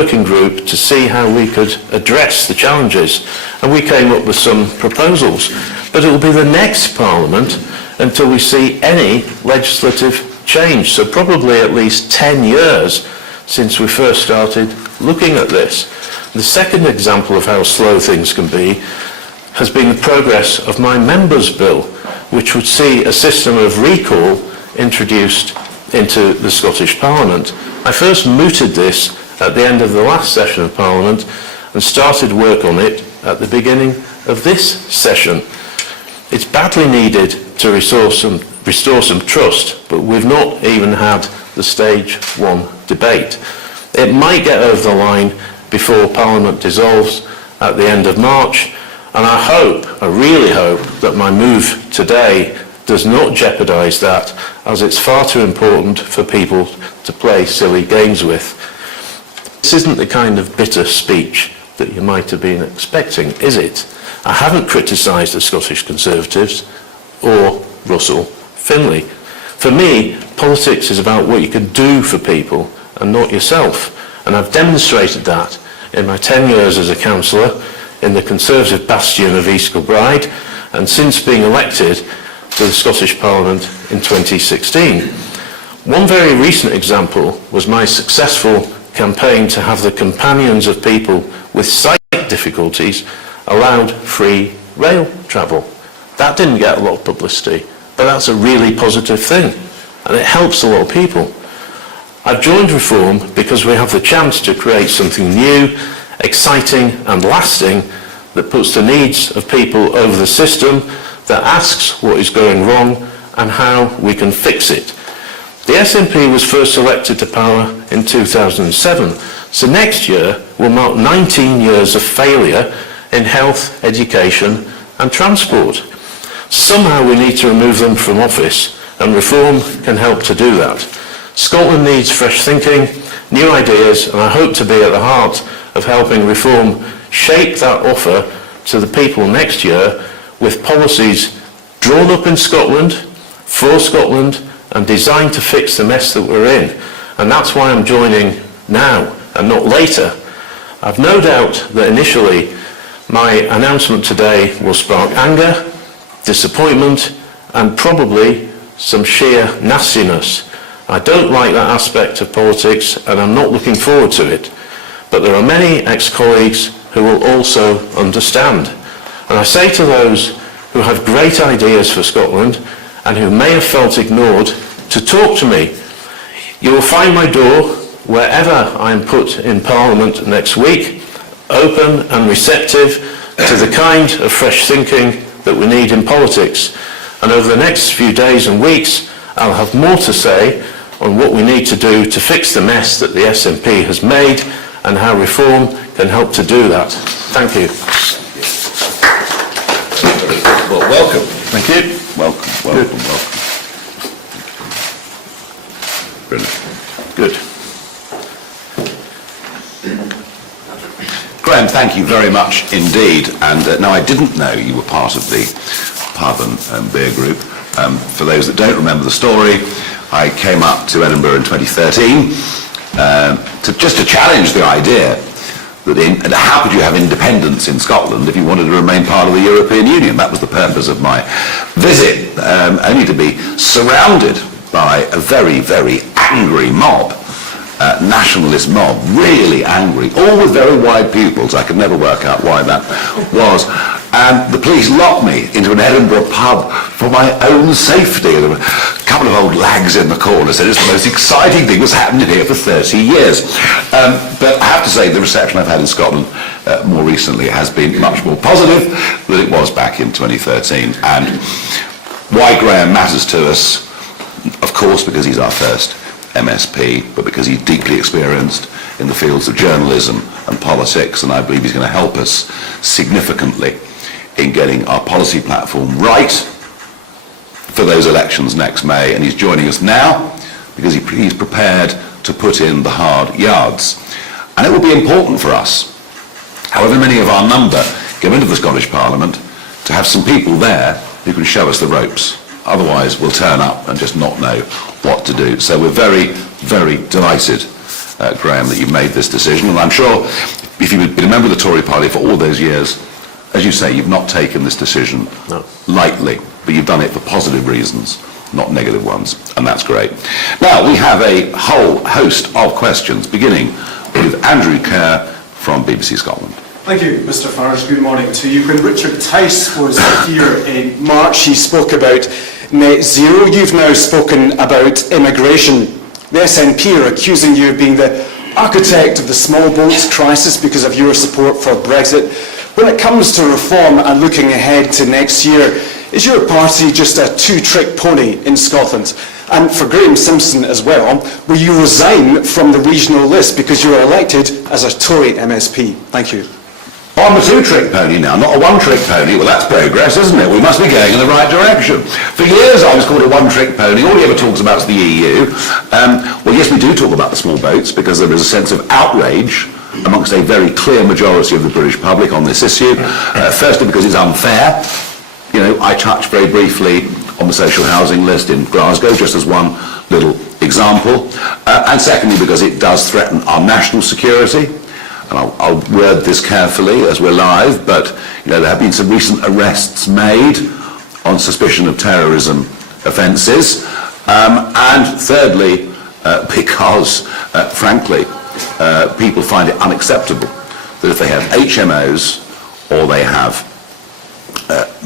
working group to see how we could address the challenges, and we came up with some proposals. But it will be the next Parliament until we see any legislative change, so probably at least 10 years since we first started looking at this. The second example of how slow things can be has been the progress of my members' bill, which would see a system of recall introduced into the Scottish Parliament. I first mooted this at the end of the last session of Parliament and started work on it at the beginning of this session. It's badly needed to restore some trust, but we've not even had the stage 1 debate. It might get over the line before Parliament dissolves at the end of March, and I really hope that my move today does not jeopardise that, as it's far too important for people to play silly games with. This isn't the kind of bitter speech that you might have been expecting, is it? I haven't criticised the Scottish Conservatives or Russell Finlay. For me, politics is about what you can do for people and not yourself. And I've demonstrated that in my 10 years as a councillor in the Conservative bastion of East Kilbride, and since being elected to the Scottish Parliament in 2016. One very recent example was my successful campaign to have the companions of people with sight difficulties allowed free rail travel. That didn't get a lot of publicity, but that's a really positive thing, and it helps a lot of people. I've joined Reform because we have the chance to create something new, exciting and lasting that puts the needs of people over the system, that asks what is going wrong and how we can fix it. The SNP was first elected to power in 2007, so next year will mark 19 years of failure in health, education and transport. Somehow we need to remove them from office, and Reform can help to do that. Scotland needs fresh thinking, new ideas, and I hope to be at the heart of helping Reform shape that offer to the people next year with policies drawn up in Scotland, for Scotland, and designed to fix the mess that we're in. And that's why I'm joining now and not later. I've no doubt that initially my announcement today will spark anger, disappointment, and probably some sheer nastiness. I don't like that aspect of politics, and I'm not looking forward to it. But there are many ex-colleagues who will also understand. And I say to those who have great ideas for Scotland and who may have felt ignored, to talk to me. You will find my door, wherever I am put in Parliament next week, open and receptive to the kind of fresh thinking that we need in politics. And over the next few days and weeks, I'll have more to say on what we need to do to fix the mess that the SNP has made and how Reform can help to do that. Thank you. Well, welcome. Thank you. Welcome. Brilliant. Good. Graham, thank you very much indeed. And now I didn't know you were part of the pub and beer group. For those that don't remember the story, I came up to Edinburgh in 2013 to challenge the idea that how could you have independence in Scotland if you wanted to remain part of the European Union? That was the purpose of my visit, only to be surrounded by a very, very angry mob, nationalist mob, really angry, all with very wide pupils. I could never work out why that was. And the police locked me into an Edinburgh pub for my own safety. There were a couple of old lags in the corner said it's the most exciting thing that's happened here for 30 years. But I have to say the reception I've had in Scotland more recently has been much more positive than it was back in 2013. And why Graham matters to us, of course, because he's our first MSP, but because he's deeply experienced in the fields of journalism and politics, and I believe he's going to help us significantly in getting our policy platform right for those elections next May. And he's joining us now because he's prepared to put in the hard yards. And it will be important for us, however many of our number go into the Scottish Parliament, to have some people there who can show us the ropes. Otherwise we'll turn up and just not know what to do. So we're very, very delighted Graham, that you've made this decision. And I'm sure if you've been a member of the Tory party for all those years, as you say, you've not taken this decision lightly, but you've done it for positive reasons, not negative ones, and that's great. Now, we have a whole host of questions, beginning with Andrew Kerr from BBC Scotland. Thank you, Mr Farage. Good morning to you. When Richard Tice was here in March, he spoke about net zero. You've now spoken about immigration. The SNP are accusing you of being the architect of the small boats crisis because of your support for Brexit. When it comes to reform and looking ahead to next year, is your party just a two-trick pony in Scotland? And for Graham Simpson as well, will you resign from the regional list because you were elected as a Tory MSP? Thank you. I'm a two-trick pony now, not a one-trick pony. Well, that's progress, isn't it? We must be going in the right direction. For years I was called a one-trick pony. All he ever talks about is the EU. Well, yes, we do talk about the small boats because there is a sense of outrage amongst a very clear majority of the British public on this issue. Firstly, because it's unfair. You know, I touched very briefly on the social housing list in Glasgow, just as one little example. And secondly, because it does threaten our national security. And I'll word this carefully as we're live, but you know, there have been some recent arrests made on suspicion of terrorism offences. And thirdly, because, frankly, people find it unacceptable that if they have HMOs or they have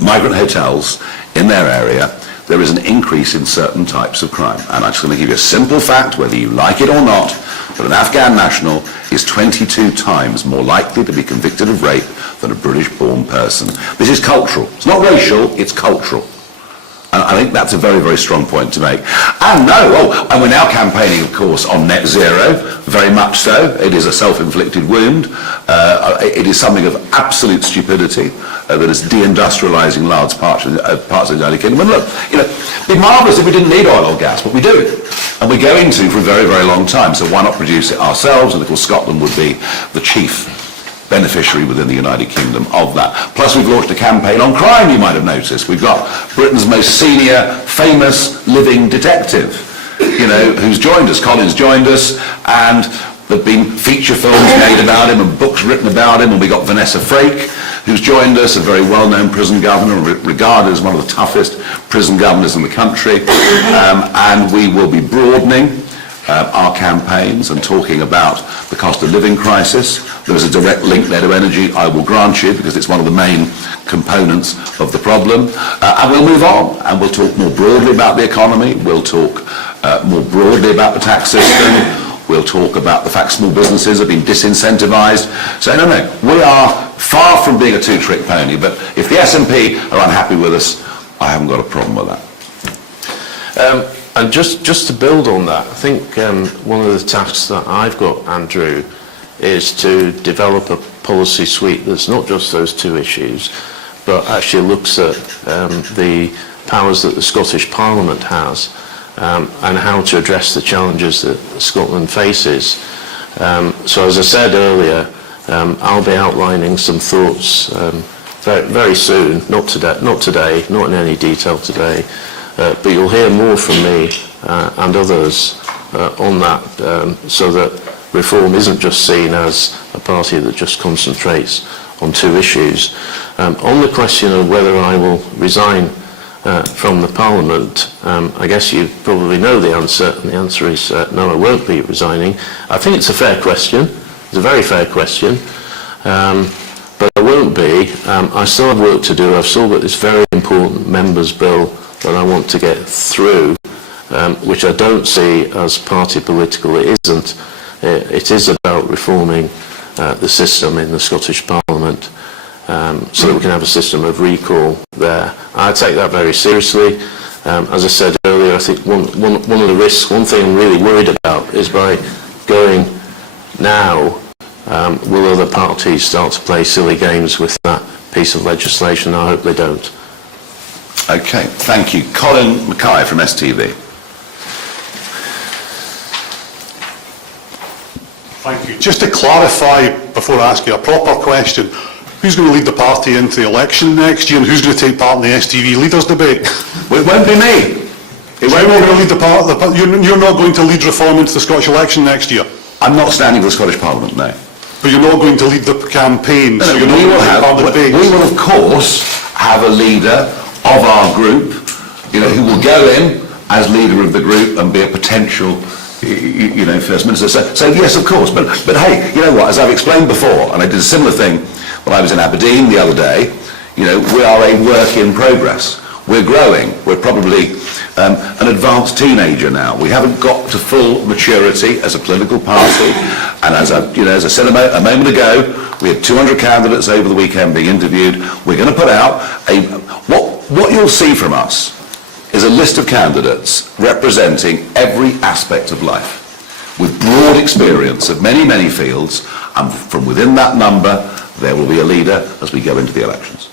migrant hotels in their area, there is an increase in certain types of crime. And I'm just going to give you a simple fact, whether you like it or not, that an Afghan national is 22 times more likely to be convicted of rape than a British-born person. This is cultural. It's not racial, it's cultural. And I think that's a very, very strong point to make. And and we're now campaigning, of course, on net zero, very much so. It is a self-inflicted wound. It is something of absolute stupidity that is deindustrialising large parts of the United Kingdom. And look, you know, it'd be marvellous if we didn't need oil or gas, but we do. And we're going to for a very, very long time. So why not produce it ourselves? And of course, Scotland would be the chief beneficiary within the United Kingdom of that. Plus, we've launched a campaign on crime, you might have noticed. We've got Britain's most senior, famous living detective, you know, who's joined us. Colin's joined us, and there have been feature films made about him and books written about him, and we got Vanessa Frake, who's joined us, a very well-known prison governor, regarded as one of the toughest prison governors in the country, and we will be broadening our campaigns and talking about the cost of living crisis. There is a direct link there to energy, I will grant you, because it's one of the main components of the problem. And we'll move on, and we'll talk more broadly about the economy, we'll talk more broadly about the tax system, we'll talk about the fact small businesses have been disincentivised. So no, we are far from being a two-trick pony, but if the SNP are unhappy with us, I haven't got a problem with that. And just to build on that, I think one of the tasks that I've got, Andrew, is to develop a policy suite that's not just those two issues, but actually looks at the powers that the Scottish Parliament has and how to address the challenges that Scotland faces. So as I said earlier, I'll be outlining some thoughts very, very soon, not today, not in any detail today, but you'll hear more from me and others on that, so that reform isn't just seen as a party that just concentrates on two issues. On the question of whether I will resign from the Parliament, I guess you probably know the answer, and the answer is no, I won't be resigning. I think it's a fair question. It's a very fair question. But I won't be. I still have work to do. I've still got this very important members' bill that I want to get through, which I don't see as party political. It isn't. It is about reforming the system in the Scottish Parliament so that we can have a system of recall there. I take that very seriously. As I said earlier, I think one of the risks, one thing I'm really worried about is by going now, will other parties start to play silly games with that piece of legislation? I hope they don't. Okay, thank you. Colin Mackay from STV. Thank you. Just to clarify, before I ask you a proper question, who's going to lead the party into the election next year, and who's going to take part in the STV leaders debate? Well, it won't be me. You're not going to lead you're not going to lead reform into the Scottish election next year? I'm not standing for the Scottish Parliament, no. But you're not going to lead the campaign, so you're not we going will to take part in the debates. we will of course have a leader of our group, who will go in as leader of the group and be a potential, First Minister. So yes, of course. But hey, you know what? As I've explained before, and I did a similar thing when I was in Aberdeen the other day. We are a work in progress. We're growing. We're probably an advanced teenager now. We haven't got to full maturity as a political party. And as I said a moment ago, we had 200 candidates over the weekend being interviewed. We're going to put out what you'll see from us is a list of candidates representing every aspect of life, with broad experience of many, many fields, and from within that number, there will be a leader as we go into the elections.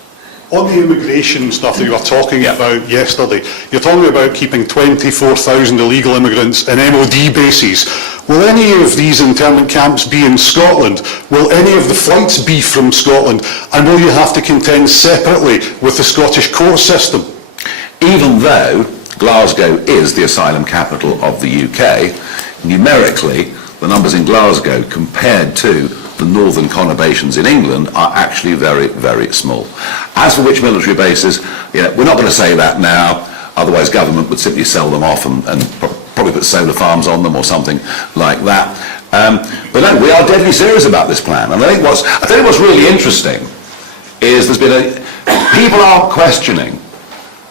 On the immigration stuff that you were talking about yesterday, you're talking about keeping 24,000 illegal immigrants in MOD bases. Will any of these internment camps be in Scotland? Will any of the flights be from Scotland? And will you have to contend separately with the Scottish court system? Even though Glasgow is the asylum capital of the UK, numerically, the numbers in Glasgow compared to the northern conurbations in England are actually very, very small. As for which military bases, we're not going to say that now, otherwise government would simply sell them off and probably put solar farms on them or something like that. But no, we are deadly serious about this plan. And I think what's really interesting is people are questioning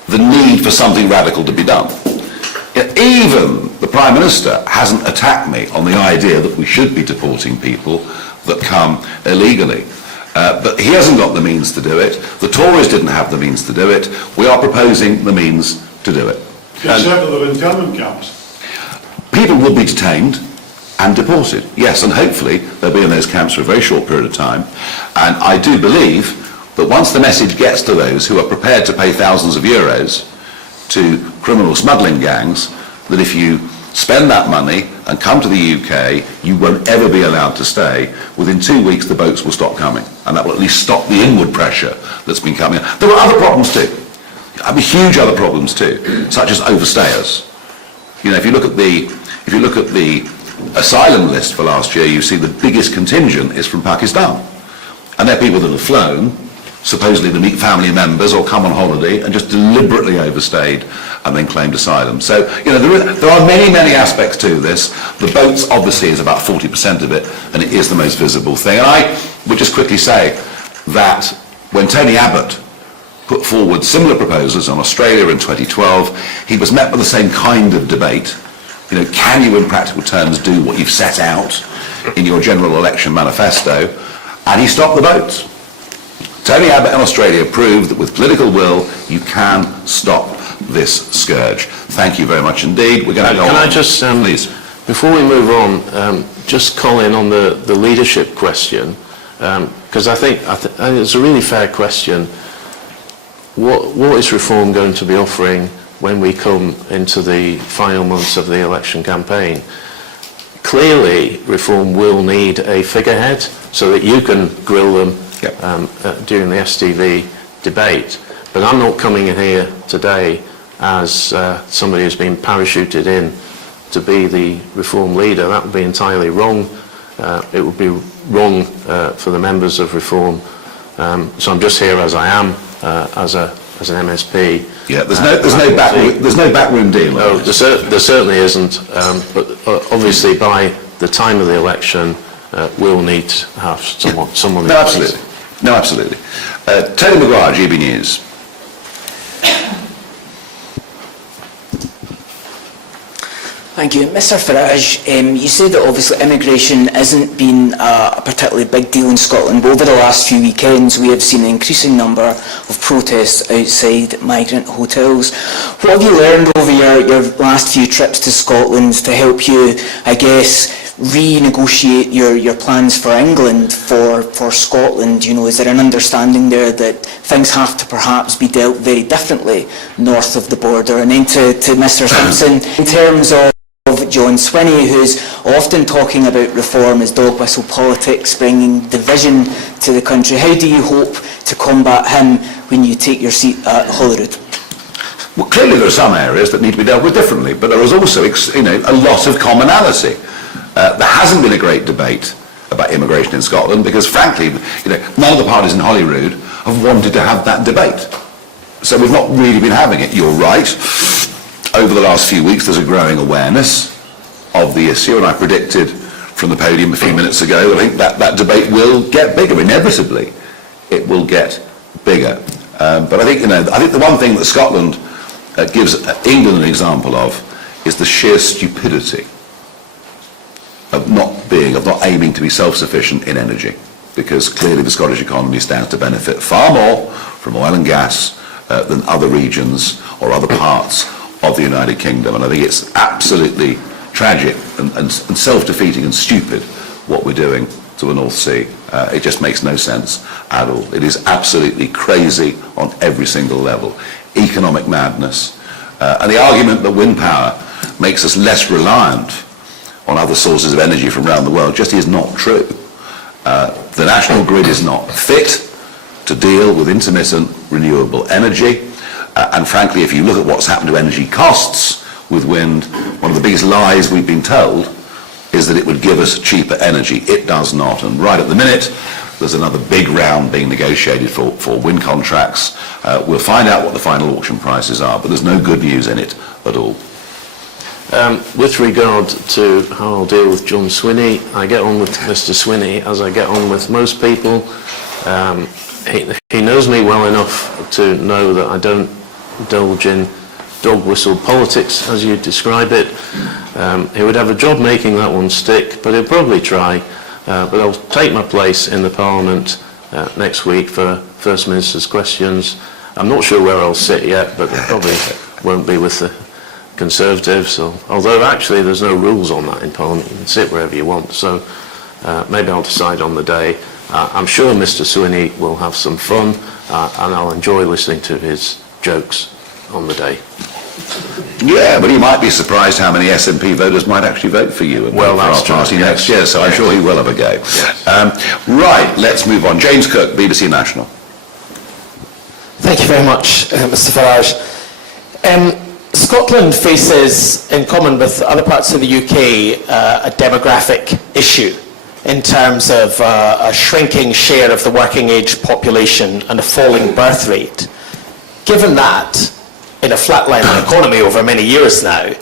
the need for something radical to be done. Even the Prime Minister hasn't attacked me on the idea that we should be deporting people that come illegally. But he hasn't got the means to do it. The Tories didn't have the means to do it. We are proposing the means to do it. Except for the internment camps. People will be detained and deported, yes, and hopefully they'll be in those camps for a very short period of time. And I do believe that once the message gets to those who are prepared to pay thousands of euros to criminal smuggling gangs, that if you spend that money and come to the UK, you won't ever be allowed to stay. Within 2 weeks, the boats will stop coming, and that will at least stop the inward pressure that's been coming. There are other problems too. Huge other problems too, such as overstayers. If you look at the asylum list for last year, you see the biggest contingent is from Pakistan, and they're people that have flown, supposedly to meet family members or come on holiday and just deliberately overstayed and then claimed asylum. So, there are many, many aspects to this. The boats obviously is about 40% of it, and it is the most visible thing. And I would just quickly say that when Tony Abbott put forward similar proposals on Australia in 2012, he was met with the same kind of debate. Can you in practical terms do what you've set out in your general election manifesto? And he stopped the boats. Tony Abbott in Australia proved that with political will, you can stop this scourge. Thank you very much indeed. We're going to go on. Can I just, please, before we move on, just call in on the leadership question, because I think it's a really fair question. What is Reform going to be offering when we come into the final months of the election campaign? Clearly, Reform will need a figurehead so that you can grill them during the STV debate. But I'm not coming in here today as somebody who's been parachuted in to be the Reform leader. That would be entirely wrong. It would be wrong for the members of Reform. So I'm just here as I am, as an MSP. Yeah, there's no backroom deal. No, there certainly isn't. But obviously, by the time of the election, we'll need to have someone. No, absolutely. No, absolutely. Tony Maguire, GB News. Thank you. Mr Farage, you say that obviously immigration hasn't been a particularly big deal in Scotland, but over the last few weekends we have seen an increasing number of protests outside migrant hotels. What have you learned over your last few trips to Scotland to help you, I guess, renegotiate your plans for England for Scotland? Is there an understanding there that things have to perhaps be dealt very differently north of the border? And then to Mr Simpson, in terms of John Swinney, who's often talking about reform as dog whistle politics, bringing division to the country, how do you hope to combat him when you take your seat at Holyrood? Well, clearly there are some areas that need to be dealt with differently, but there is also a lot of commonality. There hasn't been a great debate about immigration in Scotland because, frankly, none of the parties in Holyrood have wanted to have that debate. So we've not really been having it. You're right. Over the last few weeks, there's a growing awareness of the issue, and I predicted from the podium a few minutes ago, I think that debate will get bigger. Inevitably, it will get bigger. But I think, I think the one thing that Scotland gives England an example of is the sheer stupidity of not aiming to be self-sufficient in energy, because clearly the Scottish economy stands to benefit far more from oil and gas than other regions or other parts of the United Kingdom. And I think it's absolutely tragic and self-defeating and stupid what we're doing to the North Sea. It just makes no sense at all. It is absolutely crazy on every single level. Economic madness. And the argument that wind power makes us less reliant on other sources of energy from around the world just is not true. The national grid is not fit to deal with intermittent renewable energy. And frankly, if you look at what's happened to energy costs with wind, one of the biggest lies we've been told is that it would give us cheaper energy. It does not. And right at the minute, there's another big round being negotiated for wind contracts. We'll find out what the final auction prices are, but there's no good news in it at all. With regard to how I'll deal with John Swinney, I get on with Mr. Swinney as I get on with most people. He knows me well enough to know that I don't indulge in dog whistle politics, as you describe it. He would have a job making that one stick, but he'll probably try. But I'll take my place in the Parliament next week for First Minister's questions. I'm not sure where I'll sit yet, but it probably won't be with the Conservatives, although actually there's no rules on that in Parliament. You can sit wherever you want, so maybe I'll decide on the day. I'm sure Mr. Swinney will have some fun, and I'll enjoy listening to his jokes on the day. Yeah, but he might be surprised how many SNP voters might actually vote for you and well, vote for our party next year, so I'm sure he will have a go. Yes. Right, let's move on. James Cook, BBC National. Thank you very much, Mr. Farage. Scotland faces, in common with other parts of the UK, a demographic issue in terms of a shrinking share of the working age population and a falling birth rate. Given that, in a flatlining economy over many years now,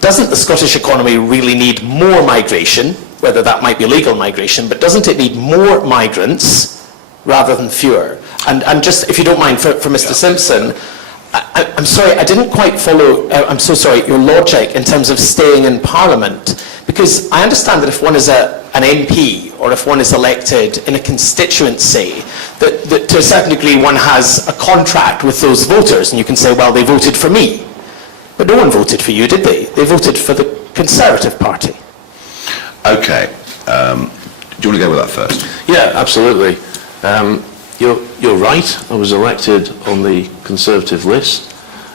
doesn't the Scottish economy really need more migration, whether that might be legal migration, but doesn't it need more migrants rather than fewer? And just, if you don't mind, for Mr. Simpson, I'm sorry, I didn't quite follow, I'm so sorry, your logic in terms of staying in Parliament, because I understand that if one is an MP or if one is elected in a constituency, that to a certain degree one has a contract with those voters, and you can say, well, they voted for me. But no one voted for you, did they? They voted for the Conservative Party. Okay. Do you want to go with that first? Yeah, absolutely. You're right. I was elected on the Conservative list.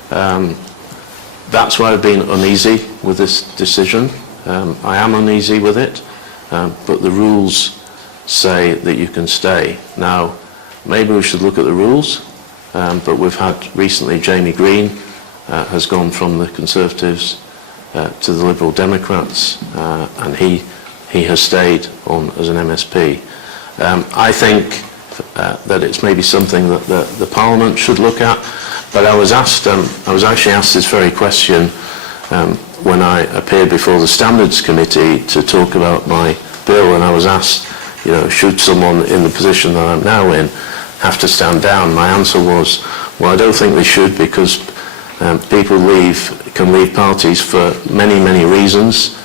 That's why I've been uneasy with this decision. I am uneasy with it, but the rules say that you can stay. Now, maybe we should look at the rules, but we've had recently Jamie Green has gone from the Conservatives to the Liberal Democrats, and he has stayed on as an MSP. I think that it's maybe something that the Parliament should look at, but I was actually asked this very question when I appeared before the Standards Committee to talk about my bill, and I was asked, should someone in the position that I'm now in have to stand down? My answer was, well, I don't think they should, because people can leave parties for many, many reasons.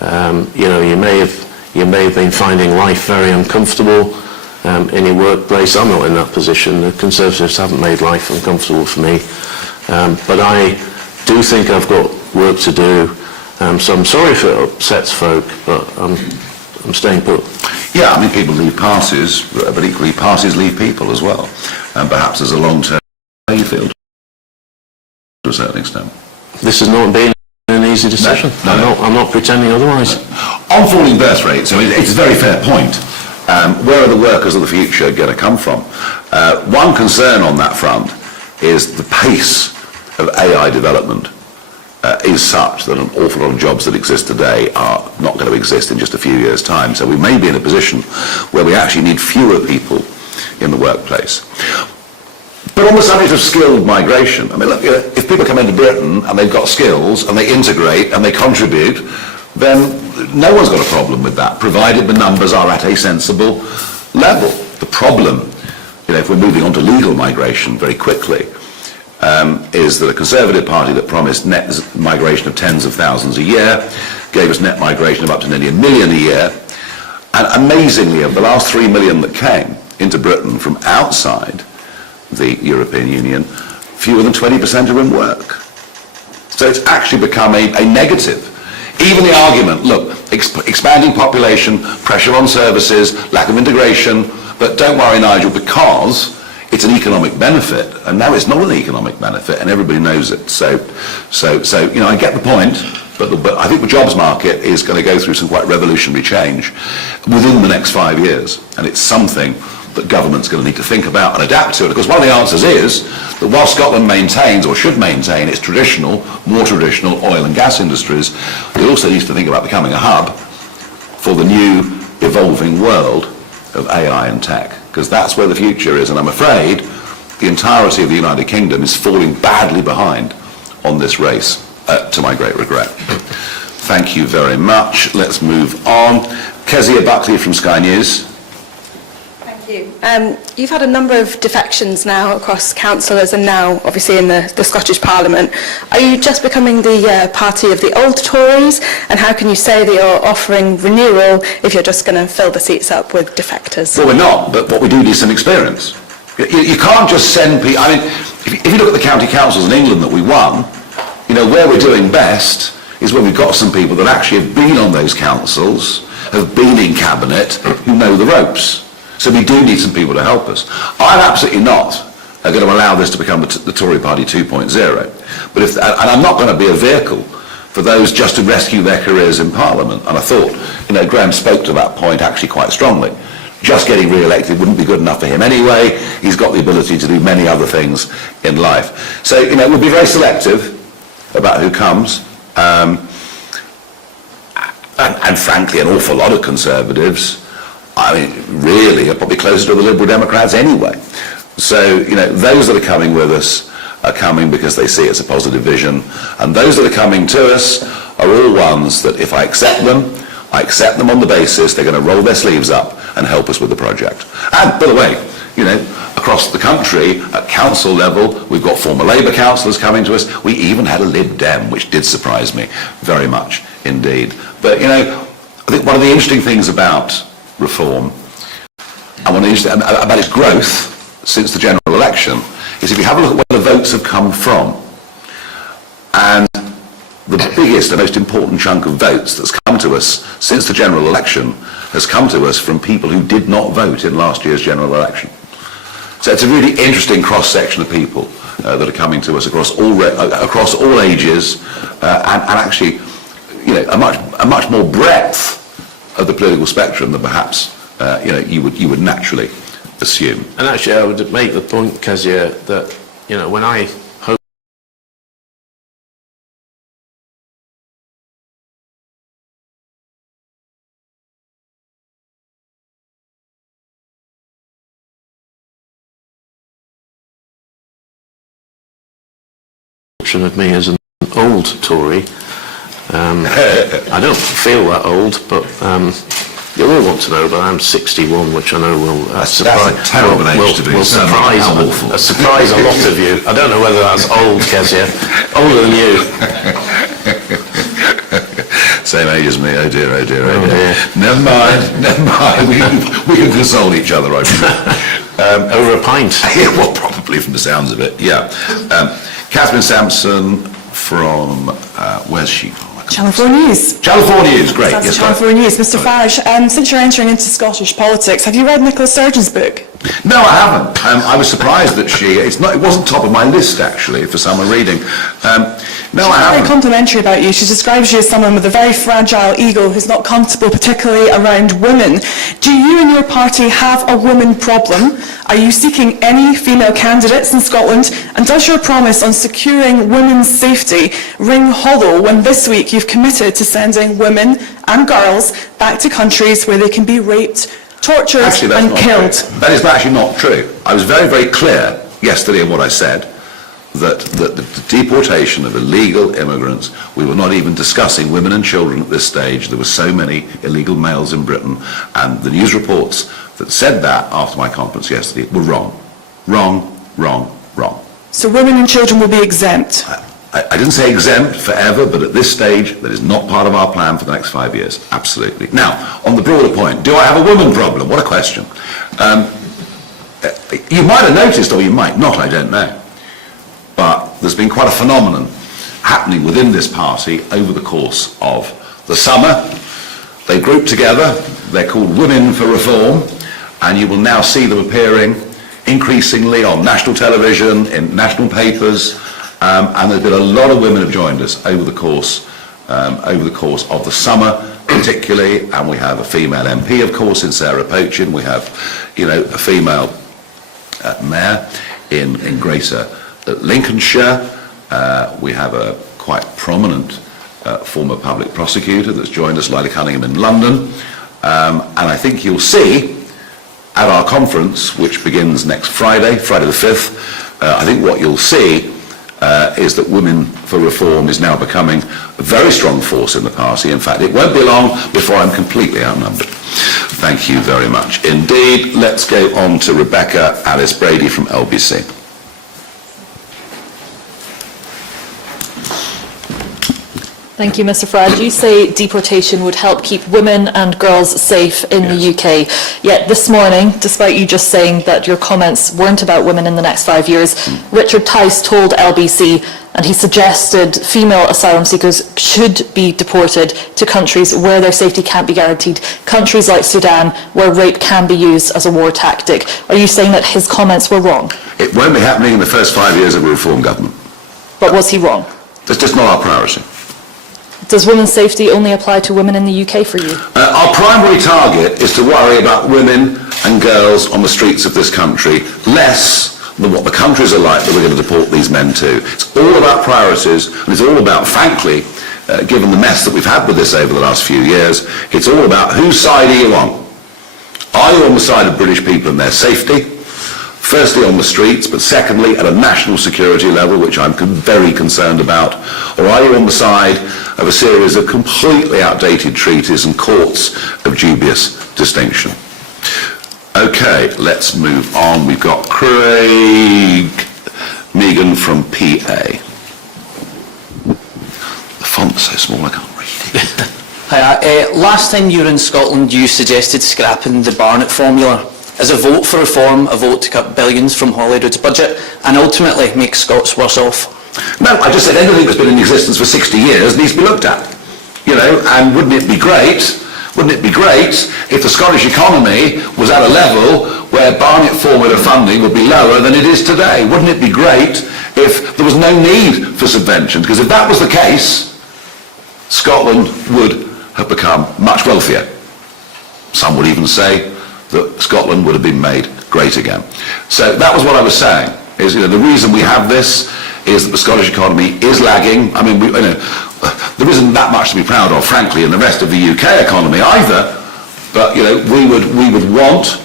You may have been finding life very uncomfortable in your workplace. I'm not in that position. The Conservatives haven't made life uncomfortable for me. But I do think I've got work to do. So I'm sorry if it upsets folk, but I'm staying put. Yeah, I mean, people leave parties, but equally parties leave people as well. And perhaps there's a long-term playfield to a certain extent. This has not been an easy decision. No. I'm not pretending otherwise. On falling birth rates, it's a very fair point. Where are the workers of the future going to come from? One concern on that front is the pace of AI development is such that an awful lot of jobs that exist today are not going to exist in just a few years' time. So we may be in a position where we actually need fewer people in the workplace. But on the subject of skilled migration, I mean, look, if people come into Britain and they've got skills and they integrate and they contribute, then no one's got a problem with that, provided the numbers are at a sensible level. The problem, if we're moving on to legal migration very quickly, is that a Conservative Party that promised net migration of tens of thousands a year gave us net migration of up to nearly 1 million a year. And amazingly, of the last 3 million that came into Britain from outside the European Union, fewer than 20% are in work. So it's actually become a negative. Even the argument, look, expanding population, pressure on services, lack of integration, but don't worry, Nigel, because it's an economic benefit, and now it's not an economic benefit, and everybody knows it. So I get the point, but I think the jobs market is going to go through some quite revolutionary change within the next 5 years, and it's something that government's going to need to think about and adapt to. And of course, one of the answers is that while Scotland maintains, or should maintain, its more traditional oil and gas industries, it also needs to think about becoming a hub for the new evolving world of AI and tech, because that's where the future is. And I'm afraid the entirety of the United Kingdom is falling badly behind on this race, to my great regret. Thank you very much. Let's move on. Kezia Buckley from Sky News. You've had a number of defections now across councillors and now obviously in the Scottish Parliament. Are you just becoming the party of the old Tories, and how can you say that you're offering renewal if you're just going to fill the seats up with defectors? Well, we're not, but what we do need some experience. You can't just send people. I mean, if you look at the county councils in England that we won, where we're doing best is when we've got some people that actually have been on those councils, have been in cabinet, who know the ropes. So we do need some people to help us. I'm absolutely not going to allow this to become the Tory Party 2.0. But and I'm not going to be a vehicle for those just to rescue their careers in Parliament. And I thought, Graham spoke to that point actually quite strongly. Just getting re-elected wouldn't be good enough for him anyway. He's got the ability to do many other things in life. So, we'll be very selective about who comes. And frankly, an awful lot of Conservatives, really are probably closer to the Liberal Democrats anyway. So, those that are coming with us are coming because they see it's a positive vision. And those that are coming to us are all ones that if I accept them on the basis they're going to roll their sleeves up and help us with the project. And, by the way, across the country, at council level, we've got former Labour councillors coming to us. We even had a Lib Dem, which did surprise me very much indeed. But, I think one of the interesting things about reform, and one of the about its growth since the general election, is if you have a look at where the votes have come from, and the biggest and most important chunk of votes that's come to us since the general election has come to us from people who did not vote in last year's general election. So it's a really interesting cross-section of people that are coming to us across all ages, and actually, a much more breadth of the political spectrum than perhaps you would naturally assume. And actually, I would make the point, Kezia, that when I hope of me as an old Tory. I don't feel that old, but you'll all want to know that I'm 61, which I know will surprise. That's a terrible age to be. Will surprise a lot of you. I don't know whether that's old, Kezia. Older than you. Same age as me. Oh dear, oh dear, oh dear. Never mind. We can console each other, I think. Over a pint. Yeah, well, probably from the sounds of it. Yeah. Catherine Sampson from where's she? Channel 4 News. Channel 4 News, great. That's yes, Channel 4 News. Mr Farage, since you're entering into Scottish politics, have you read Nicola Sturgeon's book? No, I haven't. I was surprised that it wasn't top of my list, actually, for summer reading. No, I She's very haven't. complimentary about you. She describes you as someone with a very fragile ego who's not comfortable, particularly around women. Do you and your party have a women problem? Are you seeking any female candidates in Scotland? And does your promise on securing women's safety ring hollow when this week you've committed to sending women and girls back to countries where they can be raped, tortured and killed? True. That is actually not true. I was very, very clear yesterday in what I said, that the deportation of illegal immigrants, we were not even discussing women and children at this stage. There were so many illegal males in Britain, and the news reports that said that after my conference yesterday were wrong. Wrong, wrong, wrong. So women and children will be exempt? I didn't say exempt forever, but at this stage, that is not part of our plan for the next 5 years. Absolutely. Now, on the broader point, do I have a woman problem? What a question. You might have noticed, or you might not, I don't know. But there's been quite a phenomenon happening within this party over the course of the summer. They group together, they're called Women for Reform, and you will now see them appearing increasingly on national television, in national papers, and there's been a lot of women have joined us over the course of the summer, particularly, and we have a female MP, of course, in Sarah Pochin. We have, a female mayor in Greater Lincolnshire. We have a quite prominent former public prosecutor that's joined us, Lila Cunningham, in London. And I think you'll see at our conference, which begins next Friday, Friday the 5th, I think what you'll see is that Women for Reform is now becoming a very strong force in the party. In fact, it won't be long before I'm completely outnumbered. Thank you very much indeed. Let's go on to Rebecca Alice Brady from LBC. Thank you, Mr Farage. You say deportation would help keep women and girls safe in the UK. Yet this morning, despite you just saying that your comments weren't about women in the next 5 years, Richard Tice told LBC, and he suggested female asylum seekers should be deported to countries where their safety can't be guaranteed, countries like Sudan, where rape can be used as a war tactic. Are you saying that his comments were wrong? It won't be happening in the first 5 years of a reform government. But was he wrong? That's just not our priority. Does women's safety only apply to women in the UK for you? Our primary target is to worry about women and girls on the streets of this country, less than what the countries are like that we're going to deport these men to. It's all about priorities, and it's all about, frankly, given the mess that we've had with this over the last few years, it's all about whose side are you on? Are you on the side of British people and their safety? Firstly on the streets, but secondly at a national security level, which I'm very concerned about, or are you on the side of a series of completely outdated treaties and courts of dubious distinction? Okay, let's move on. We've got Craig Megan from PA. The font's so small I can't read it. Hi, last time you were in Scotland, you suggested scrapping the Barnett formula. Is a vote for reform a vote to cut billions from Holyrood's budget and ultimately make Scots worse off? No, I just said anything that's been in existence for 60 years needs to be looked at. And wouldn't it be great if the Scottish economy was at a level where Barnett formula funding would be lower than it is today? Wouldn't it be great if there was no need for subventions? Because if that was the case, Scotland would have become much wealthier. Some would even say that Scotland would have been made great again. So that was what I was saying, is the reason we have this is that the Scottish economy is lagging. I mean, there isn't that much to be proud of, frankly, in the rest of the UK economy either, but we would want,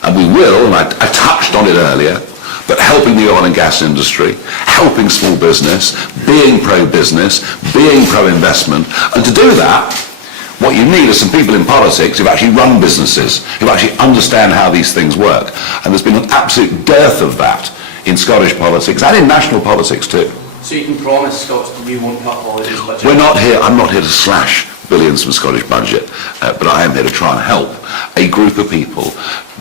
and we will, and I touched on it earlier, but helping the oil and gas industry, helping small business, being pro-business, being pro-investment, and to do that, what you need are some people in politics who've actually run businesses, who actually understand how these things work. And there's been an absolute dearth of that in Scottish politics and in national politics too. So you can promise Scots that you won't cut Holyrood's budget? I'm not here to slash billions from the Scottish budget, but I am here to try and help a group of people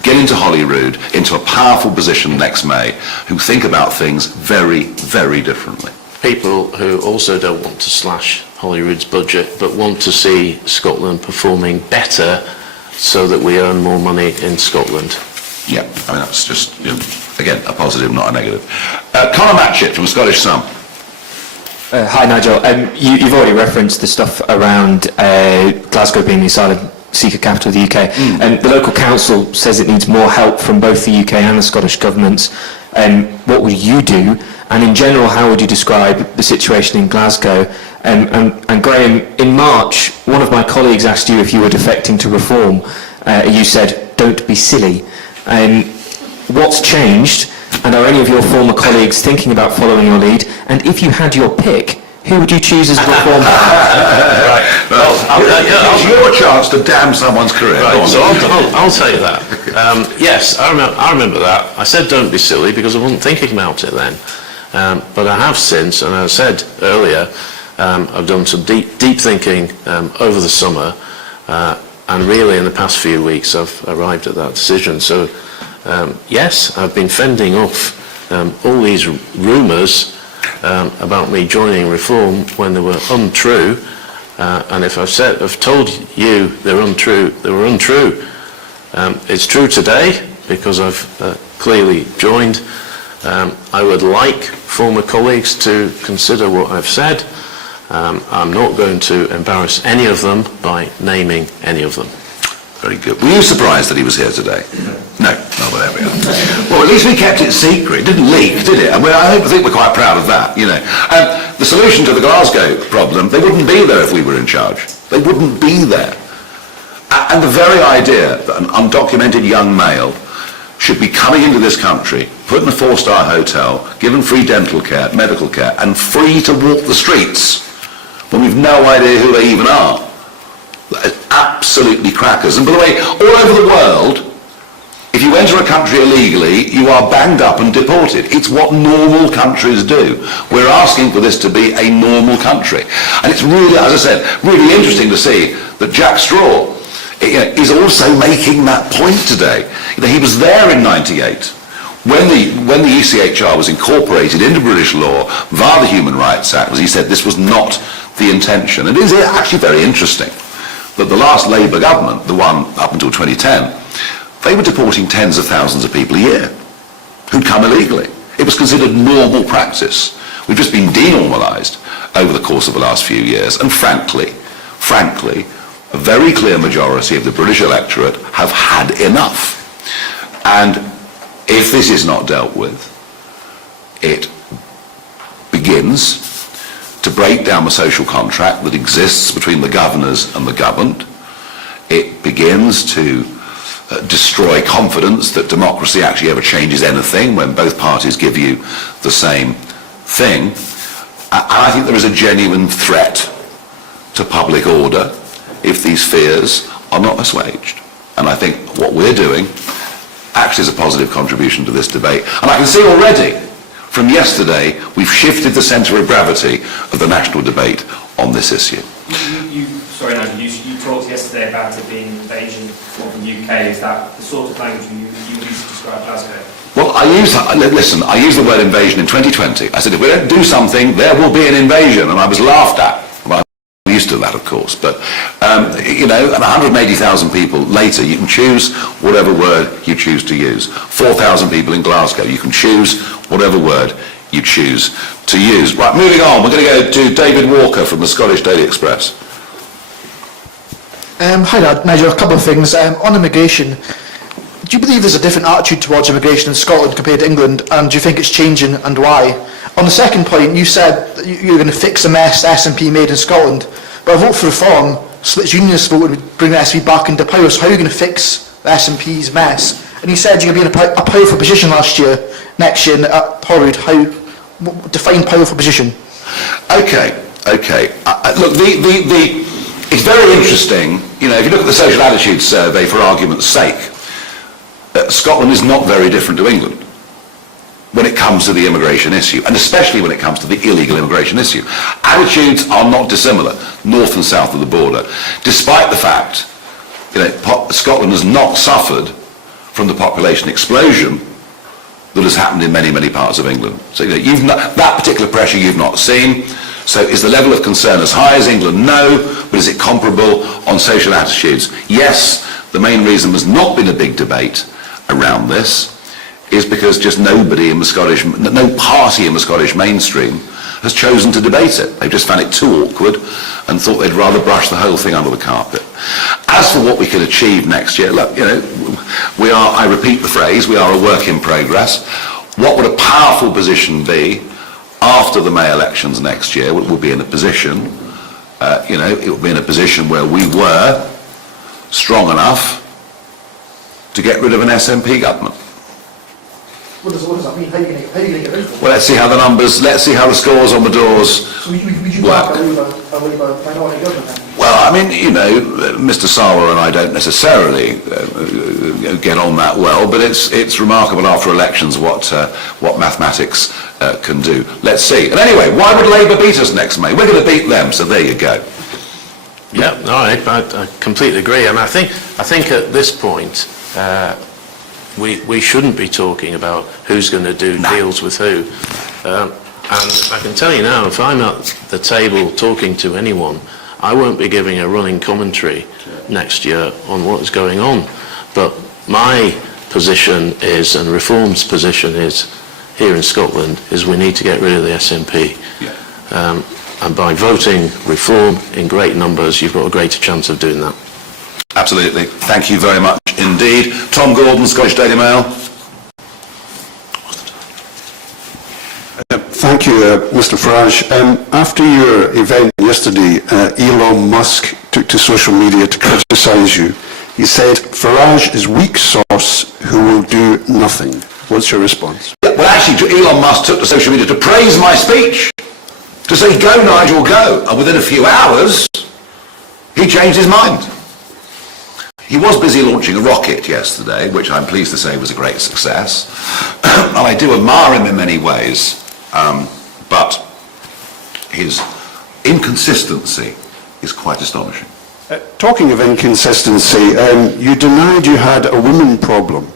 get into Holyrood, into a powerful position next May, who think about things very, very differently. People who also don't want to slash Holyrood's budget but want to see Scotland performing better so that we earn more money in Scotland. Yeah, I mean, that's just, again, a positive, not a negative. Conor Matchett from Scottish Sun. Hi Nigel, you've already referenced the stuff around Glasgow being the asylum seeker capital of the UK. And the local council says it needs more help from both the UK and the Scottish governments. What would you do? And in general, how would you describe the situation in Glasgow? And Graham, in March, one of my colleagues asked you if you were defecting to reform. You said, don't be silly. What's changed? And are any of your former colleagues thinking about following your lead? And if you had your pick, who would you choose as reform? Right. Well, it's your chance to damn someone's career. Right, so I'll tell you that. Yes, I remember that. I said don't be silly because I wasn't thinking about it then. But I have since, and as I said earlier, I've done some deep thinking over the summer, and really in the past few weeks I've arrived at that decision. So yes, I've been fending off all these rumours about me joining Reform when they were untrue, and if I've told you they're untrue, they were untrue. It's true today because I've clearly joined. I would like former colleagues to consider what I've said. I'm not going to embarrass any of them by naming any of them. Very good. Were you surprised that he was here today? No. Oh, well, there we are. Well, at least we kept it secret. It didn't leak, did it? I mean, I think we're quite proud of that, the solution to the Glasgow problem, they wouldn't be there if we were in charge. They wouldn't be there. And the very idea that an undocumented young male should be coming into this country, put in a 4-star hotel, given free dental care, medical care, and free to walk the streets when we've no idea who they even are. Absolutely crackers. And by the way, all over the world, if you enter a country illegally, you are banged up and deported. It's what normal countries do. We're asking for this to be a normal country. And it's really, as I said, really interesting to see that Jack Straw is also making that point today. He was there in '98 when the ECHR was incorporated into British law via the Human Rights Act. As he said, this was not the intention. And it is actually very interesting that the last Labour government, the one up until 2010, they were deporting tens of thousands of people a year who'd come illegally. It was considered normal practice. We've just been denormalised over the course of the last few years. And frankly, a very clear majority of the British electorate have had enough. And if this is not dealt with, it begins to break down the social contract that exists between the governors and the governed. It begins to destroy confidence that democracy actually ever changes anything when both parties give you the same thing. And I think there is a genuine threat to public order if these fears are not assuaged. And I think what we're doing actually is a positive contribution to this debate. And I can see already from yesterday, we've shifted the centre of gravity of the national debate on this issue. Sorry, Nigel, you talked yesterday about it being an invasion of the UK. Is that the sort of language you use to describe Glasgow? Well, I used the word invasion in 2020. I said, if we don't do something, there will be an invasion, and I was laughed at. Well, I'm used to that, of course, but, and 180,000 people later, you can choose whatever word you choose to use. 4,000 people in Glasgow, you can choose whatever word you choose to use. Right, moving on, we're going to go to David Walker from the Scottish Daily Express. Hi Nigel, a couple of things. On immigration, do you believe there's a different attitude towards immigration in Scotland compared to England, and do you think it's changing, and why? On the second point, you said that you're going to fix the mess the SNP made in Scotland, but a vote for reform, Splits Unionist vote would bring the SNP back into power, so how are you going to fix the SNP's mess? And you said you're going to be in a powerful position next year at Horwood. How, define powerful position? Okay. Look, it's very interesting, if you look at the social attitudes survey for argument's sake, Scotland is not very different to England when it comes to the immigration issue, and especially when it comes to the illegal immigration issue. Attitudes are not dissimilar, north and south of the border, despite the fact, Scotland has not suffered from the population explosion that has happened in many, many parts of England. So that particular pressure you've not seen. So is the level of concern as high as England? No. But is it comparable on social attitudes? Yes. The main reason there's not been a big debate around this is because just nobody in the Scottish, no party in the Scottish mainstream has chosen to debate it. They've just found it too awkward and thought they'd rather brush the whole thing under the carpet. As for what we could achieve next year, look, we are, I repeat the phrase, we are a work in progress. What would a powerful position be after the May elections next year? We'll be in a position, it will be in a position where we were strong enough to get rid of an SNP government. What does that mean? How do you get rid of it? Well, let's see how the scores on the doors So would you work. back a Labour minority government then? Well, I mean, Mr. Sawa and I don't necessarily get on that well, but it's remarkable after elections what mathematics can do. Let's see. And anyway, why would Labour beat us next May? We're going to beat them, so there you go. Yeah, no, I completely agree, and I think at this point we shouldn't be talking about who's going to do deals with who. And I can tell you now, if I'm at the table talking to anyone, I won't be giving a running commentary next year on what's going on. But my position is, and Reform's position is, here in Scotland, is we need to get rid of the SNP. Yeah. And by voting Reform in great numbers, you've got a greater chance of doing that. Absolutely. Thank you very much indeed. Tom Gordon, Scottish Daily Mail. Thank you, Mr. Farage. After your event yesterday, Elon Musk took to social media to criticise you. He said, Farage is weak sauce who will do nothing. What's your response? Yeah, well, actually, Elon Musk took to social media to praise my speech, to say, go, Nigel, go. And within a few hours, he changed his mind. He was busy launching a rocket yesterday, which I'm pleased to say was a great success. And I do admire him in many ways. But his inconsistency is quite astonishing. Talking of inconsistency, you denied you had a women problem,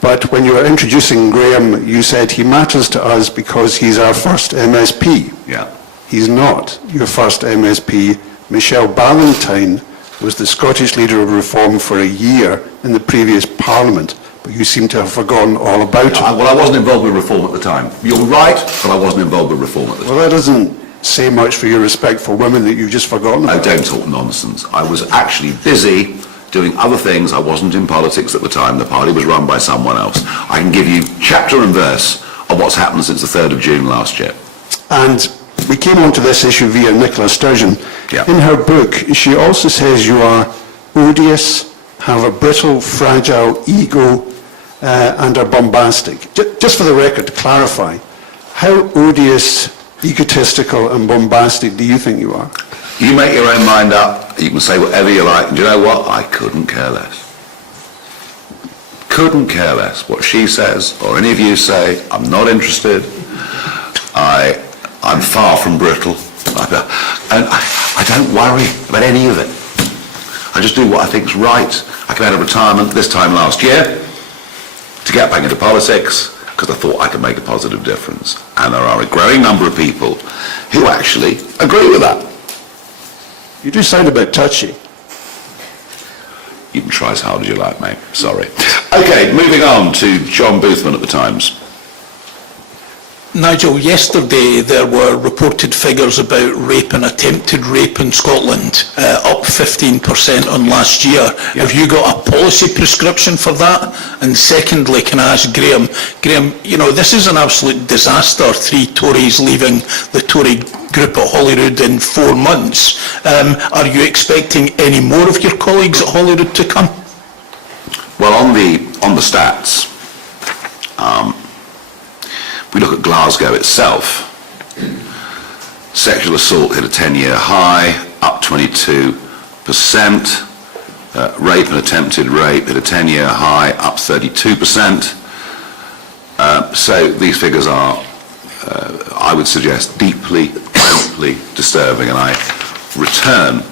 but when you were introducing Graham, you said he matters to us because he's our first MSP. Yeah. He's not your first MSP. Michelle Ballantyne was the Scottish leader of Reform for a year in the previous Parliament, but you seem to have forgotten all about it. Well, I wasn't involved with Reform at the time. You're right, but I wasn't involved with Reform at the time. Well, that doesn't say much for your respect for women that you've just forgotten about. Oh, don't talk nonsense. I was actually busy doing other things. I wasn't in politics at the time. The party was run by someone else. I can give you chapter and verse of what's happened since the 3rd of June last year. And we came onto this issue via Nicola Sturgeon. Yeah. In her book, she also says you are odious, have a brittle, fragile ego, and are bombastic. Just for the record, to clarify, how odious, egotistical and bombastic do you think you are? You make your own mind up. You can say whatever you like. And do you know what? I couldn't care less. Couldn't care less what she says or any of you say. I'm not interested. I'm far from brittle. And I don't worry about any of it. I just do what I think is right. I came out of retirement this time last year to get back into politics because I thought I could make a positive difference. And there are a growing number of people who actually agree with that. You do sound a bit touchy. You can try as hard as you like, mate. Sorry. Okay, moving on to John Boothman at the Times. Nigel, yesterday there were reported figures about rape and attempted rape in Scotland, up 15% on last year. Yeah. Have you got a policy prescription for that? And secondly, can I ask Graham, this is an absolute disaster, 3 Tories leaving the Tory group at Holyrood in 4 months. Are you expecting any more of your colleagues at Holyrood to come? Well, on the stats, we look at Glasgow itself. Sexual assault hit a 10-year high, up 22%. Rape and attempted rape hit a 10-year high, up 32%. So these figures are, I would suggest, deeply disturbing. And I return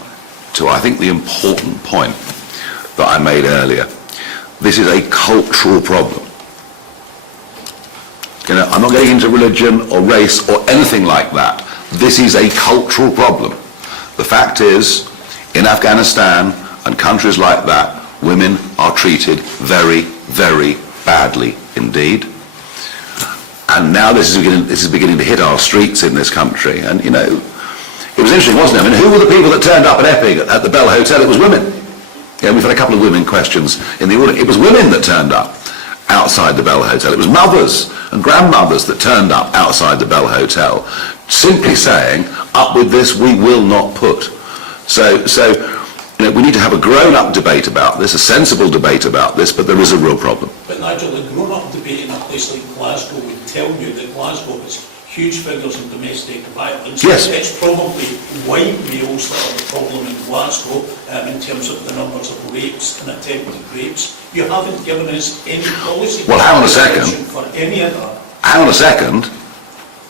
to, I think, the important point that I made earlier. This is a cultural problem. I'm not getting into religion or race or anything like that. This is a cultural problem. The fact is, in Afghanistan and countries like that, women are treated very, very badly indeed. And now this is beginning to hit our streets in this country. And, you know, it was interesting, wasn't it? I mean, who were the people that turned up at Epping at the Bell Hotel? It was women. Yeah, we've had a couple of women questions in the audience. It was women that turned up outside the Bell Hotel. It was mothers and grandmothers that turned up outside the Bell Hotel, simply saying, up with this, we will not put. So you know, we need to have a grown-up debate about this, a sensible debate about this, but there is a real problem. But Nigel, the grown-up debate in a place like Glasgow would tell you that Glasgow has huge figures of domestic violence. Yes. It's probably white males that are the problem in Glasgow in terms of the numbers of rapes and attempted rapes. You haven't given us any policy. Well, hang on a second. For any of that. Hang on a second.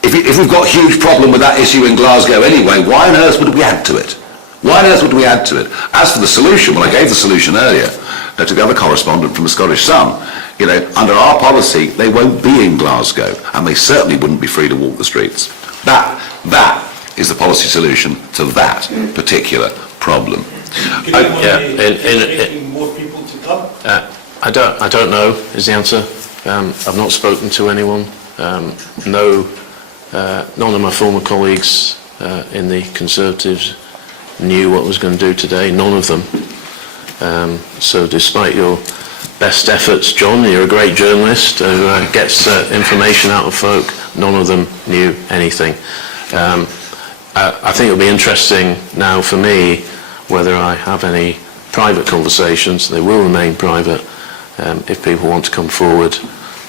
If we've got a huge problem with that issue in Glasgow anyway, why on earth would we add to it? Why on earth would we add to it? As for the solution, well, I gave the solution earlier to the other correspondent from the Scottish Sun. You know, under our policy, they won't be in Glasgow, and they certainly wouldn't be free to walk the streets. That is the policy solution to that particular problem. More people to come? I don't know is the answer. I've not spoken to anyone. None of my former colleagues in the Conservatives knew what I was going to do today, none of them. So despite your best efforts, John, you're a great journalist who gets information out of folk, none of them knew anything. I think it'll be interesting now for me whether I have any private conversations. They will remain private if people want to come forward.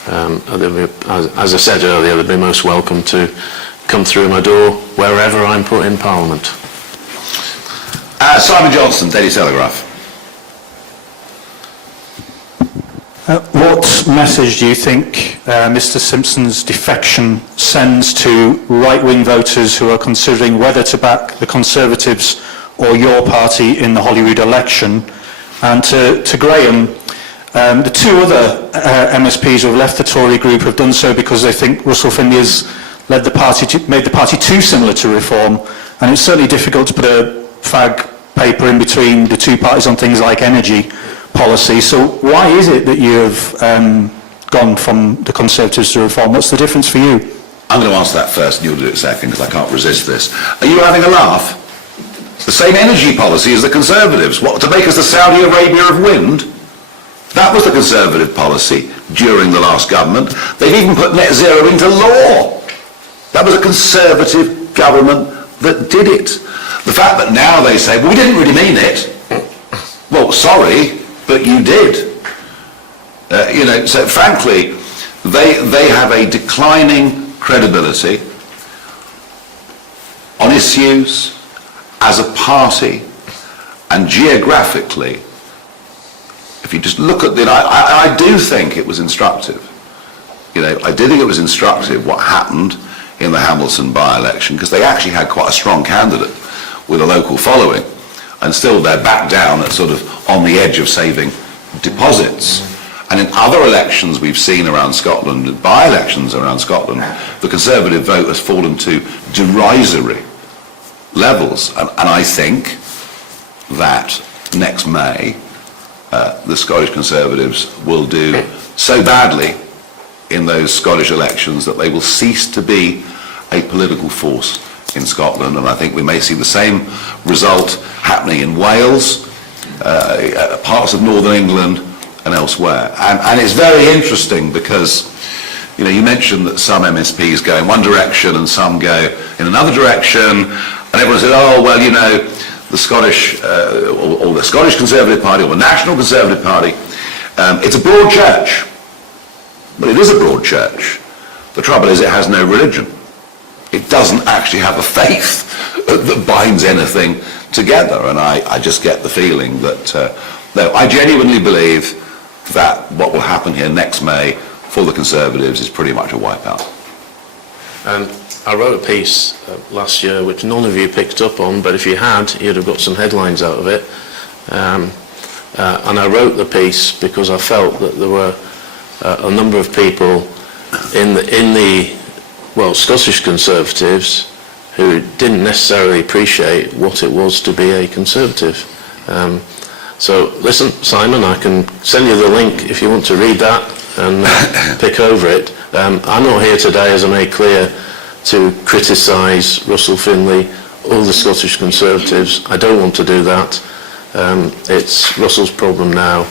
As I said earlier, they'll be most welcome to come through my door wherever I'm put in Parliament. Simon Johnson, Daily Telegraph. What message do you think Mr Simpson's defection sends to right-wing voters who are considering whether to back the Conservatives or your party in the Holyrood election? And to Graham, the two other MSPs who have left the Tory group have done so because they think Russell Finlay has made the party too similar to Reform, and it's certainly difficult to put a fag paper in between the two parties on things like energy policy. So why is it that you have gone from the Conservatives to Reform? What's the difference for you? I'm going to answer that first and you'll do it second because I can't resist this. Are you having a laugh? The same energy policy as the Conservatives. What, to make us the Saudi Arabia of wind? That was the Conservative policy during the last government. They've even put net zero into law. That was a Conservative government that did it. The fact that now they say, well, we didn't really mean it. Well, sorry, but you did. You know, so frankly, they have a declining credibility on issues as a party and geographically. If you just look at it, I do think it was instructive. You know, I did think it was instructive what happened in the Hamilton by-election, because they actually had quite a strong candidate with a local following, and still they're back down at sort of on the edge of saving deposits. And in other elections we've seen around Scotland, by-elections around Scotland, the Conservative vote has fallen to derisory levels. And I think that next May, the Scottish Conservatives will do so badly in those Scottish elections that they will cease to be a political force in Scotland, and I think we may see the same result happening in Wales, parts of northern England and elsewhere. And it's very interesting because, you know, you mentioned that some MSPs go in one direction and some go in another direction, and everyone said, oh, well, you know, the Scottish, or the Scottish Conservative Party or the National Conservative Party, it's a broad church. But it is a broad church. The trouble is it has no religion. It doesn't actually have a faith that binds anything together. And I just get the feeling that, no, I genuinely believe that what will happen here next May for the Conservatives is pretty much a wipeout. And I wrote a piece last year which none of you picked up on, but if you had, you'd have got some headlines out of it. And I wrote the piece because I felt that there were a number of people in the Scottish Conservatives who didn't necessarily appreciate what it was to be a Conservative. So listen, Simon, I can send you the link if you want to read that. and pick over it. I'm not here today, as I made clear, to criticise Russell Finlay or the Scottish Conservatives. I don't want to do that. It's Russell's problem now.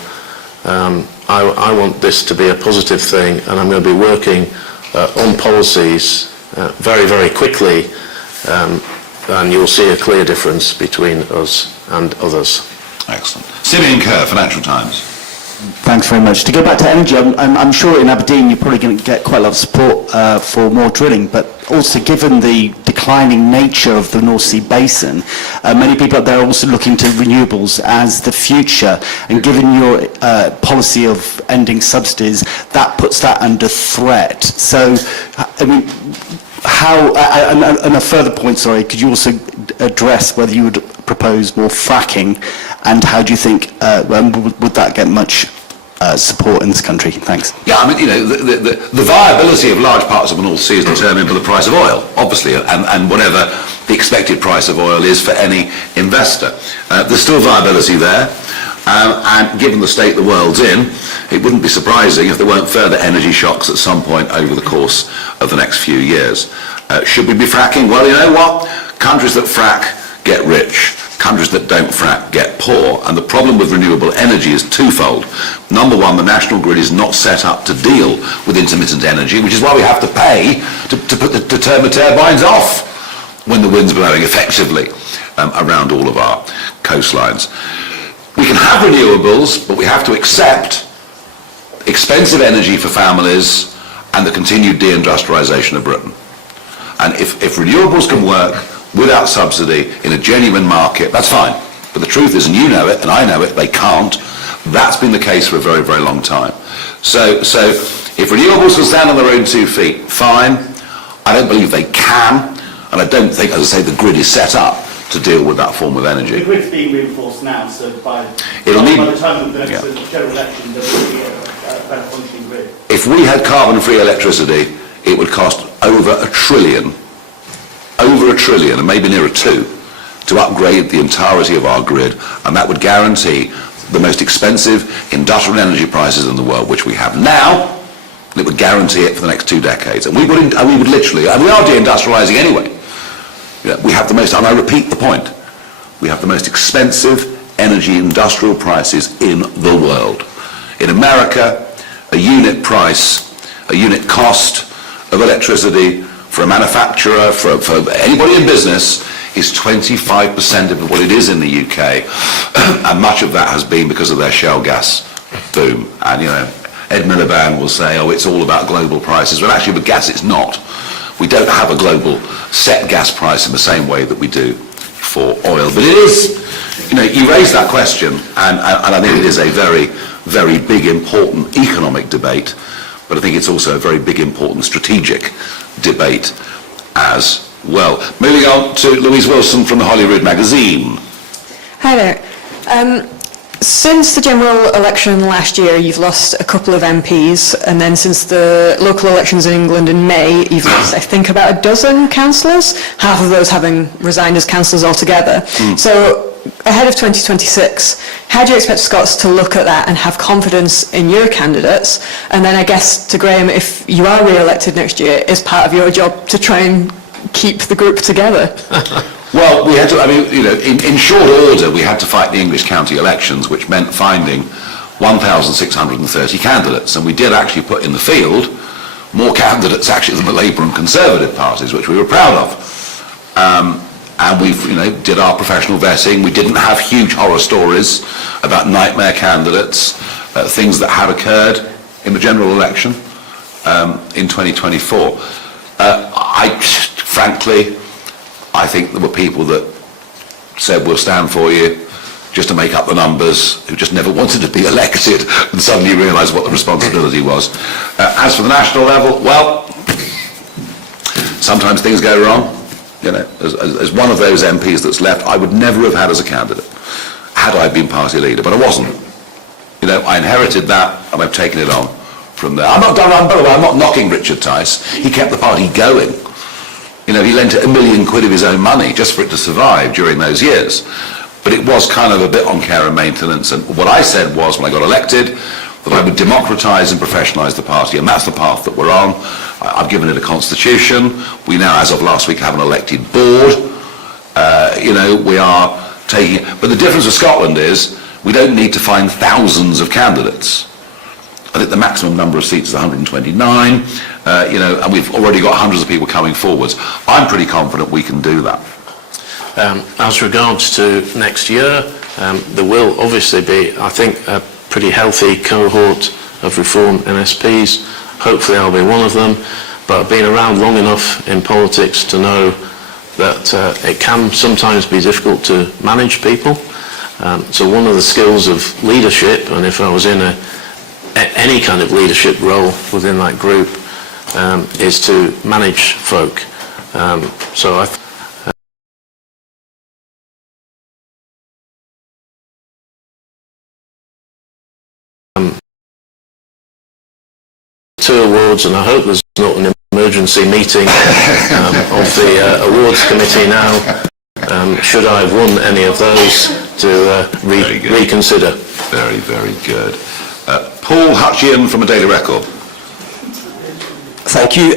I want this to be a positive thing, and I'm going to be working on policies very, very quickly, and you'll see a clear difference between us and others. Excellent. Simeon Kerr, Financial Times. Thanks very much. To go back to energy, I'm sure in Aberdeen you're probably going to get quite a lot of support for more drilling, but also given the declining nature of the North Sea basin, many people up there are also looking to renewables as the future, and given your policy of ending subsidies, that puts that under threat. So, I mean, how, and a further point, sorry, could you also address whether you would propose more fracking, and how do you think, would that get much support in this country? Thanks. Yeah, I mean, you know, the viability of large parts of the North Sea is determined by the price of oil, obviously, and whatever the expected price of oil is for any investor. There's still viability there, and given the state the world's in, it wouldn't be surprising if there weren't further energy shocks at some point over the course of the next few years. Should we be fracking? Well, you know what? Countries that frack get rich. Countries that don't frack get poor, and the problem with renewable energy is twofold. Number one, the national grid is not set up to deal with intermittent energy, which is why we have to pay to turn the turbines off when the wind's blowing effectively around all of our coastlines. We can have renewables, but we have to accept expensive energy for families and the continued deindustrialisation of Britain. And if renewables can work without subsidy in a genuine market, that's fine. But the truth is, and you know it, and I know it, they can't. That's been the case for a very, very long time. So if renewables can stand on their own 2 feet, fine. I don't believe they can, and I don't think, as I say, the grid is set up to deal with that form of energy. The grid's being reinforced now, so by the time of the next general election, there will be a better functioning grid. If we had carbon-free electricity, it would cost over a trillion, and maybe nearer 2, to upgrade the entirety of our grid, and that would guarantee the most expensive industrial energy prices in the world, which we have now, and it would guarantee it for the next 2 decades. And we would literally, and we are deindustrialising anyway. Yeah, we have the most, and I repeat the point, we have the most expensive energy industrial prices in the world. In America, a unit price, a unit cost of electricity for a manufacturer, for anybody in business, is 25% of what it is in the UK, and much of that has been because of their shale gas boom. And you know, Ed Miliband will say, oh, it's all about global prices. Well, actually, with gas, it's not. We don't have a global set gas price in the same way that we do for oil. But it is, you know, you raise that question, and I think it is a very, very big, important economic debate, but I think it's also a very big, important strategic debate as well. Moving on to Louise Wilson from the Holyrood magazine. Hi there. Since the general election last year, you've lost a couple of MPs, and then since the local elections in England in May, you've lost, I think, about a dozen councillors, half of those having resigned as councillors altogether. So, ahead of 2026, how do you expect Scots to look at that and have confidence in your candidates? And then I guess to Graham, if you are re-elected next year, is part of your job to try and keep the group together? Well, we had to, I mean, you know, in short order, we had to fight the English county elections, which meant finding 1,630 candidates, and we did actually put in the field more candidates actually than the Labour and Conservative parties, which we were proud of. And we, you know, did our professional vetting. We didn't have huge horror stories about nightmare candidates, things that had occurred in the general election in 2024. Frankly, I think there were people that said, we'll stand for you, just to make up the numbers, who just never wanted to be elected and suddenly realised what the responsibility was. As for the national level, well, sometimes things go wrong. You know, as one of those MPs that's left, I would never have had as a candidate, had I been party leader, but I wasn't. You know, I inherited that, and I've taken it on from there. By the way, I'm not knocking Richard Tice. He kept the party going. You know, he lent it £1 million of his own money just for it to survive during those years. But it was kind of a bit on care and maintenance. And what I said was, when I got elected, that I would democratise and professionalise the party, and that's the path that we're on. I've given it a constitution. We now, as of last week, have an elected board. We are taking it. But the difference with Scotland is we don't need to find thousands of candidates. I think the maximum number of seats is 129, and we've already got hundreds of people coming forwards. I'm pretty confident we can do that. As regards to next year, there will obviously be, I think, a pretty healthy cohort of Reform MSPs. Hopefully I'll be one of them, but I've been around long enough in politics to know that it can sometimes be difficult to manage people. So one of the skills of leadership, and if I was in any kind of leadership role within that group, is to manage folk. So I two awards, and I hope there's not an emergency meeting of the awards committee now, should I have won any of those, to reconsider. Very, very good. Paul Hutchian from a Daily Record. Thank you.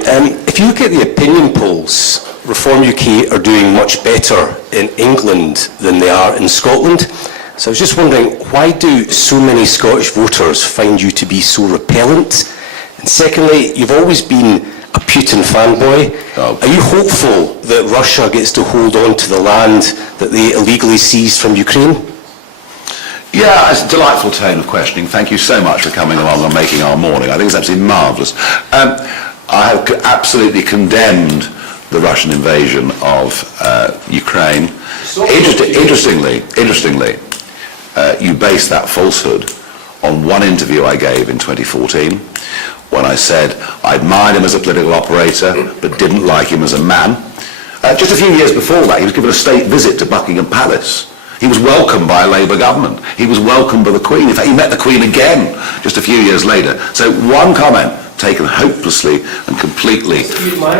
If you look at the opinion polls, Reform UK are doing much better in England than they are in Scotland. So I was just wondering, why do so many Scottish voters find you to be so repellent? And secondly, you've always been a Putin fanboy. Are you hopeful that Russia gets to hold on to the land that they illegally seized from Ukraine? Yeah, it's a delightful tone of questioning. Thank you so much for coming along and making our morning. I think it's absolutely marvellous. I have absolutely condemned the Russian invasion of Ukraine. Interestingly, you base that falsehood on one interview I gave in 2014 when I said I admired him as a political operator but didn't like him as a man. Just a few years before that, he was given a state visit to Buckingham Palace. He was welcomed by a Labour government. He was welcomed by the Queen. In fact, he met the Queen again just a few years later. So one comment taken hopelessly and completely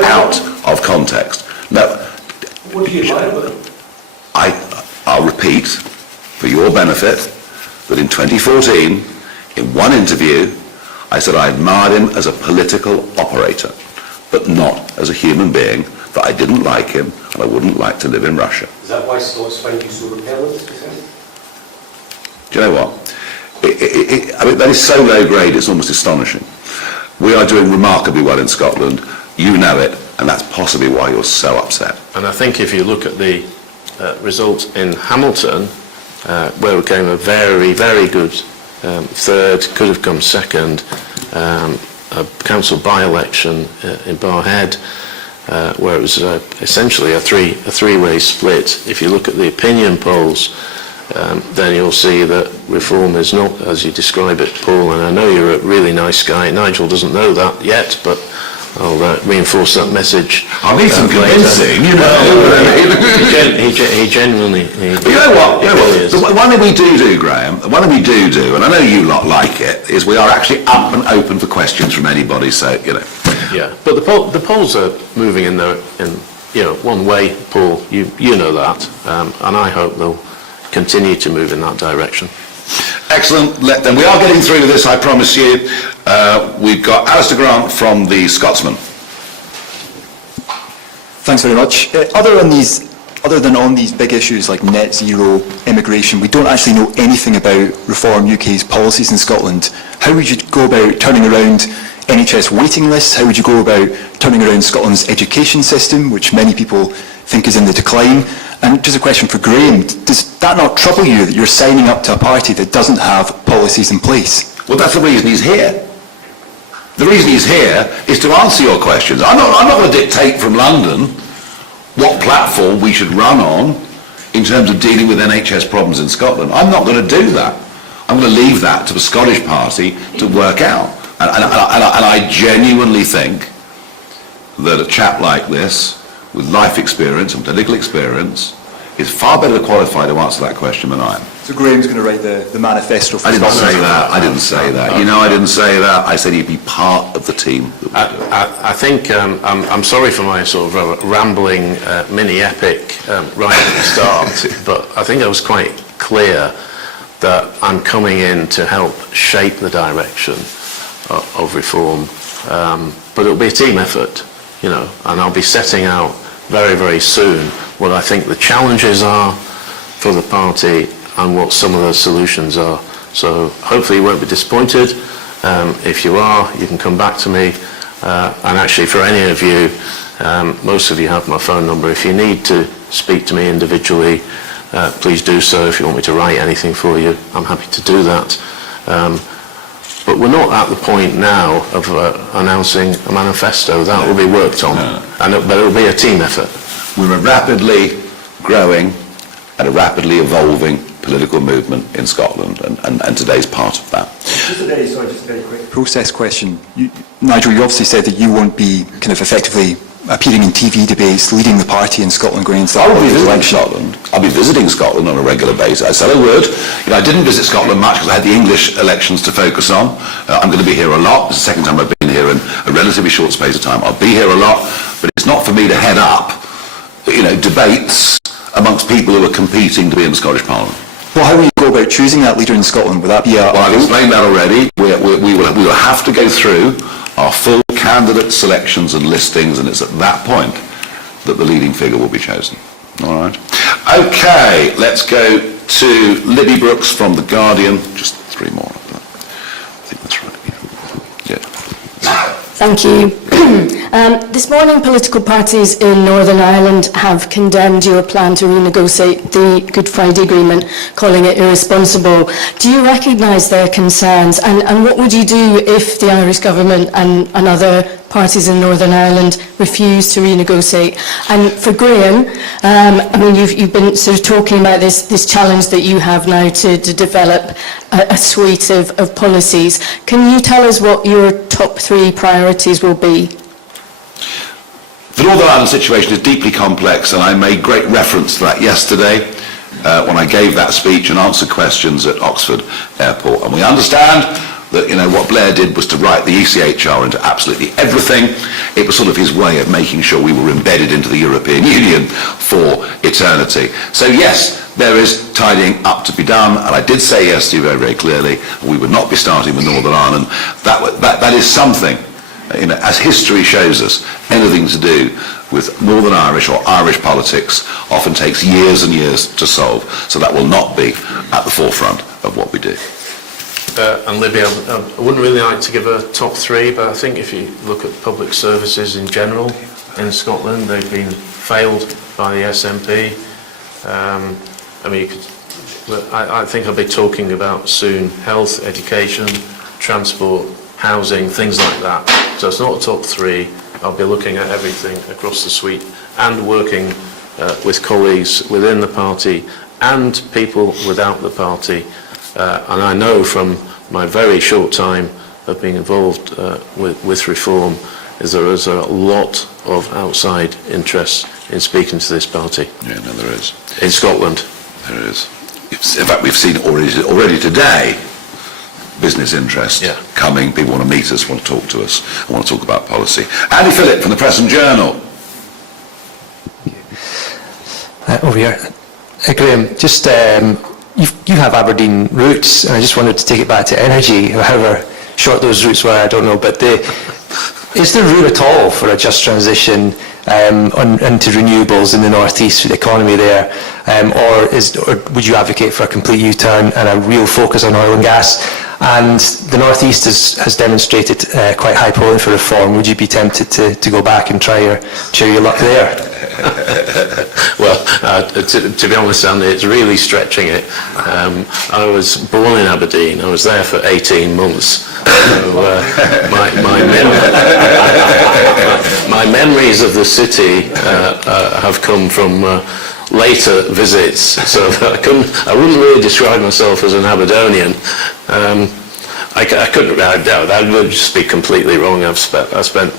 out of context. No. What do you admire about him? I'll repeat, for your benefit, that in 2014, in one interview, I said I admired him as a political operator, but not as a human being, that I didn't like him and I wouldn't like to live in Russia. Is that why Scots find you so repellent? Do you know what? I mean, that is so low grade, it's almost astonishing. We are doing remarkably well in Scotland. You know it, and that's possibly why you're so upset. And I think if you look at the result in Hamilton, where we came a very, very good third, could have come second, a council by-election in Barhead, where it was essentially a three-way split. If you look at the opinion polls, then you'll see that Reform is not as you describe it, Paul, and I know you're a really nice guy. Nigel doesn't know that yet, but I'll reinforce that message. I'll need some convincing, you know. He genuinely... But you know what? The one thing we do, Graham, the one thing we do, and I know you lot like it, is we are actually up and open for questions from anybody, so, you know. Yeah, but the polls are moving in one way, Paul, you know that, and I hope they'll continue to move in that direction. Excellent. Then we are getting through to this, I promise you. We've got Alistair Grant from the Scotsman. Thanks very much. Other than on these big issues like net zero, immigration, we don't actually know anything about Reform UK's policies in Scotland. How would you go about turning around NHS waiting lists? How would you go about turning around Scotland's education system, which many people think is in the decline? And just a question for Graham, does that not trouble you that you're signing up to a party that doesn't have policies in place? Well, that's the reason he's here. The reason he's here is to answer your questions. I'm not going to dictate from London what platform we should run on in terms of dealing with NHS problems in Scotland. I'm not going to do that. I'm going to leave that to the Scottish party to work out. And I genuinely think that a chap like this, with life experience and political experience, is far better qualified to answer that question than I am. So Graham's going to write the manifesto for Scotland? I didn't say that. You know, I didn't say that. I said he'd be part of the team. I think I'm sorry for my sort of rambling mini epic right at the start, but I think I was quite clear that I'm coming in to help shape the direction of reform, but it'll be a team effort, you know, and I'll be setting out very, very soon what I think the challenges are for the party and what some of those solutions are. So hopefully you won't be disappointed. If you are, you can come back to me. And actually, for any of you, most of you have my phone number. If you need to speak to me individually, please do so. If you want me to write anything for you, I'm happy to do that. But we're not at the point now of announcing a manifesto. That will be worked on, but it will be a team effort. We're a rapidly growing and a rapidly evolving political movement in Scotland, and today's part of that. Just a very quick process question. Nigel, you obviously said that you won't be kind of effectively appearing in TV debates, leading the party in Scotland going into I will be visiting Scotland. I'll be visiting Scotland on a regular basis. I said I would. You know, I didn't visit Scotland much because I had the English elections to focus on. I'm going to be here a lot. It's the second time I've been here in a relatively short space of time. I'll be here a lot, but it's not for me to head up, you know, debates amongst people who are competing to be in the Scottish Parliament. Well, how will you go about choosing that leader in Scotland? Would that be Well, I've explained that already. We will have to go through our full candidate selections and listings, and it's at that point that the leading figure will be chosen. All right. Okay, let's go to Libby Brooks from The Guardian. Just three more. I think that's right. Yeah. Thank you. This morning, political parties in Northern Ireland have condemned your plan to renegotiate the Good Friday Agreement, calling it irresponsible. Do you recognise their concerns? And what would you do if the Irish government and other parties in Northern Ireland refuse to renegotiate? And for Graham, I mean, you've been sort of talking about this challenge that you have now to develop a suite of policies. Can you tell us what your top three priorities will be? The Northern Ireland situation is deeply complex, and I made great reference to that yesterday when I gave that speech and answered questions at Oxford Airport. And we understand that, you know, what Blair did was to write the ECHR into absolutely everything. It was sort of his way of making sure we were embedded into the European Union for eternity. So yes, there is tidying up to be done, and I did say yesterday very, very clearly we would not be starting with Northern Ireland. That is something, you know, as history shows us, anything to do with Northern Irish or Irish politics often takes years and years to solve. So that will not be at the forefront of what we do. And Libby, I wouldn't really like to give a top three, but I think if you look at public services in general in Scotland, they've been failed by the SNP. I mean, I think I'll be talking about soon health, education, transport, housing, things like that. So it's not a top three. I'll be looking at everything across the suite and working with colleagues within the party and people without the party. And I know from my very short time of being involved with reform is there is a lot of outside interest in speaking to this party. Yeah, no, there is. In Scotland. There is. In fact, we've seen already today business interest coming. People want to meet us, want to talk to us, want to talk about policy. Andy Phillip from the Press and Journal. Over here. Graham, just you have Aberdeen roots, and I just wanted to take it back to energy, however short those roots were, I don't know, but is there room at all for a just transition into renewables in the North East for the economy there, or would you advocate for a complete U-turn and a real focus on oil and gas? And the North East has demonstrated quite high polling for reform. Would you be tempted to go back and try your luck there? Well, to be honest, Andy, it's really stretching it. I was born in Aberdeen. I was there for 18 months. So, my memories of the city have come from later visits, so I wouldn't really describe myself as an Aberdonian. I couldn't. That would just be completely wrong. I spent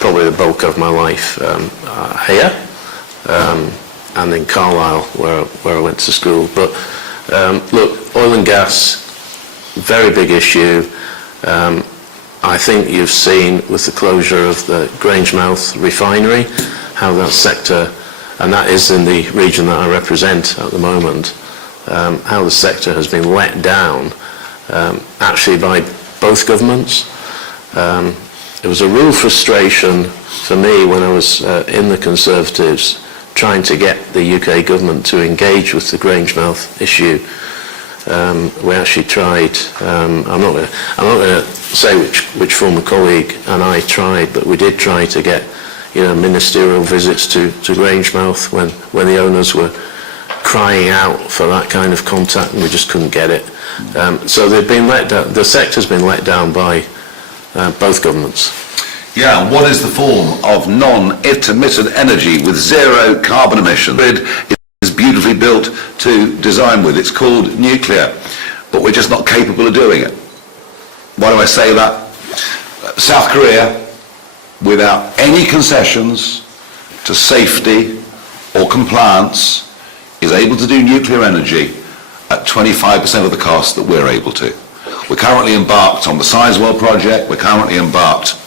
probably the bulk of my life here and in Carlisle, where I went to school. But look, oil and gas, very big issue. I think you've seen with the closure of the Grangemouth refinery how that sector, and that is in the region that I represent at the moment, how the sector has been let down, actually by both governments. It was a real frustration for me when I was in the Conservatives trying to get the UK government to engage with the Grangemouth issue. We actually tried, I'm not going to say which former colleague and I tried, but we did try to get ministerial visits to Grangemouth when the owners were crying out for that kind of contact, and we just couldn't get it. So they've been let down, the sector's been let down by both governments. Yeah, what is the form of non-intermittent energy with zero carbon emission? It is beautifully built to design with. It's called nuclear, but we're just not capable of doing it. Why do I say that? South Korea, without any concessions to safety or compliance, is able to do nuclear energy at 25% of the cost that we're able to. We're currently embarked on the Sizewell project. We're currently embarked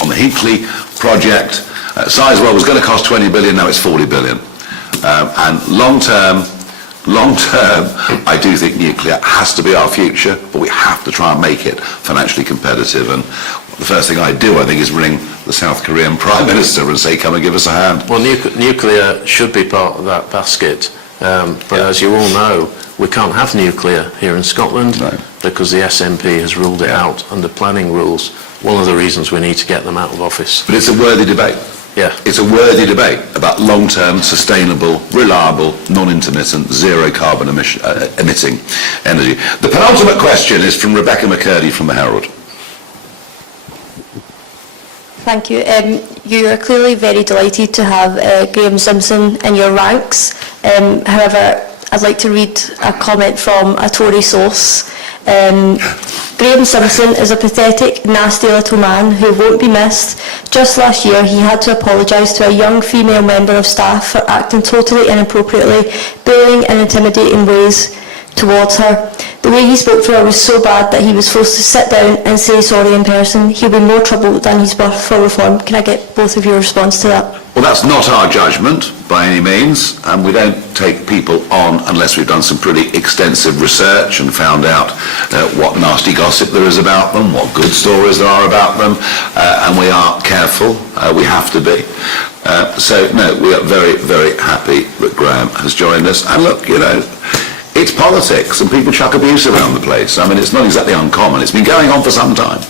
on the Hinkley project. Sizewell was going to cost 20 billion, now it's 40 billion. And long term, I do think nuclear has to be our future, but we have to try and make it financially competitive. And the first thing I do, I think, is ring the South Korean Prime Minister and say, come and give us a hand. Well, nuclear should be part of that basket, but as you all know, we can't have nuclear here in Scotland because the SNP has ruled it out under planning rules. One of the reasons we need to get them out of office. But it's a worthy debate. Yeah. It's a worthy debate about long-term, sustainable, reliable, non-intermittent, zero carbon emitting energy. The penultimate question is from Rebecca McCurdy from the Herald. Thank you. You are clearly very delighted to have Graham Simpson in your ranks. However, I'd like to read a comment from a Tory source. Graham Simpson is a pathetic, nasty little man who won't be missed. Just last year, he had to apologise to a young female member of staff for acting totally inappropriately, bullying and intimidating ways towards her. The way he spoke to her was so bad that he was forced to sit down and say sorry in person. He'll be more trouble than he's worth for reform. Can I get both of your response to that? Well, that's not our judgment by any means, and we don't take people on unless we've done some pretty extensive research and found out what nasty gossip there is about them, what good stories there are about them, and we are careful. We have to be. So, no, we are very, very happy that Graham has joined us. And look, it's politics, and people chuck abuse around the place. I mean, it's not exactly uncommon. It's been going on for some time.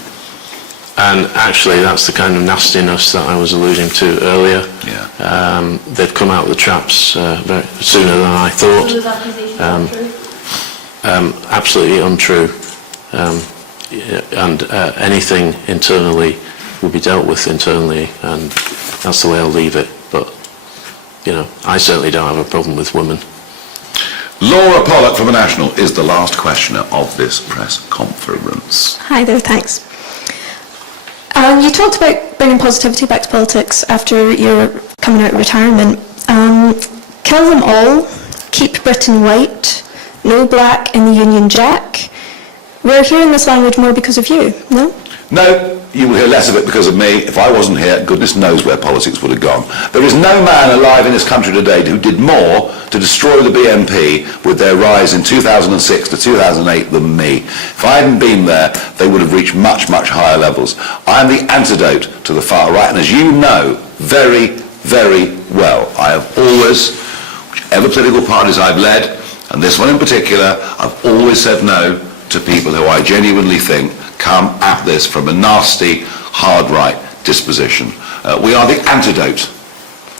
And actually, that's the kind of nastiness that I was alluding to earlier. Yeah. They've come out of the traps sooner than I thought. So those accusations untrue? Absolutely untrue. And anything internally will be dealt with internally, and that's the way I'll leave it. But, I certainly don't have a problem with women. Laura Pollock from The National is the last questioner of this press conference. Hi there, thanks. You talked about bringing positivity back to politics after your coming out of retirement. Kill them all, keep Britain white, no black in the Union Jack. We're hearing this language more because of you, no? No, you will hear less of it because of me. If I wasn't here, goodness knows where politics would have gone. There is no man alive in this country today who did more to destroy the BNP with their rise in 2006 to 2008 than me. If I hadn't been there, they would have reached much, much higher levels. I am the antidote to the far right, and as you know very, very well, I have always, whichever political parties I've led, and this one in particular, I've always said no to people who I genuinely think come at this from a nasty, hard right disposition. We are the antidote,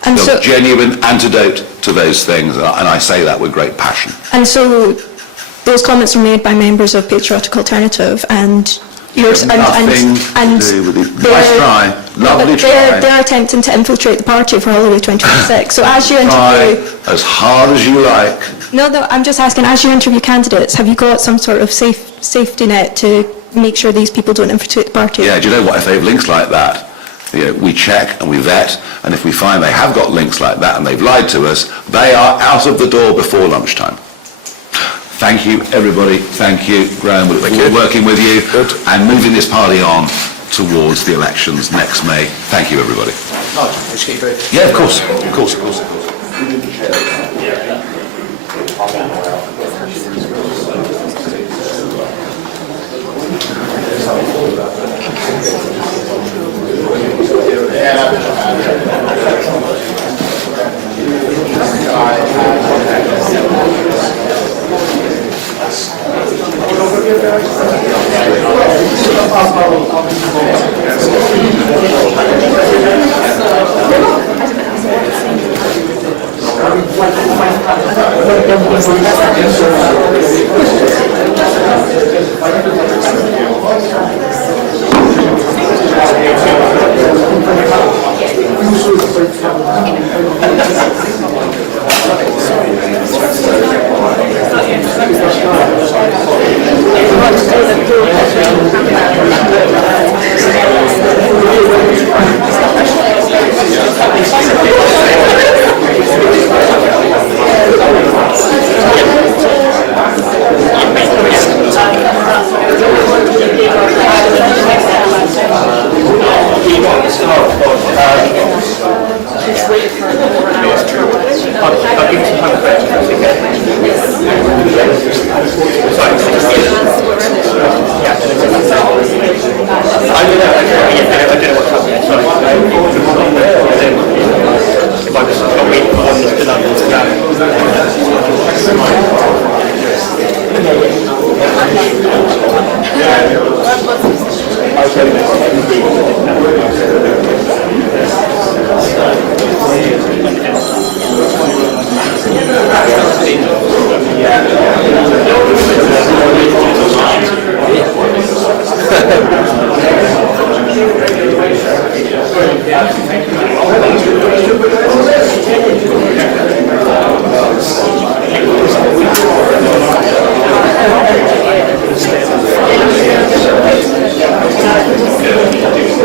the genuine antidote to those things, and I say that with great passion. And so those comments were made by members of Patriotic Alternative, and yours, and to do with it. Nice try, lovely try. They're attempting to infiltrate the party for Holyrood 2026. So as you interview, as hard as you like. No, I'm just asking, as you interview candidates, have you got some sort of safety net to make sure these people don't infiltrate the party? Yeah, do you know what? If they have links like that, we check and we vet, and if we find they have got links like that and they've lied to us, they are out of the door before lunchtime. Thank you, everybody. Thank you, Graham. We're working with you and moving this party on towards the elections next May. Thank you, everybody. Yeah, of course. Thank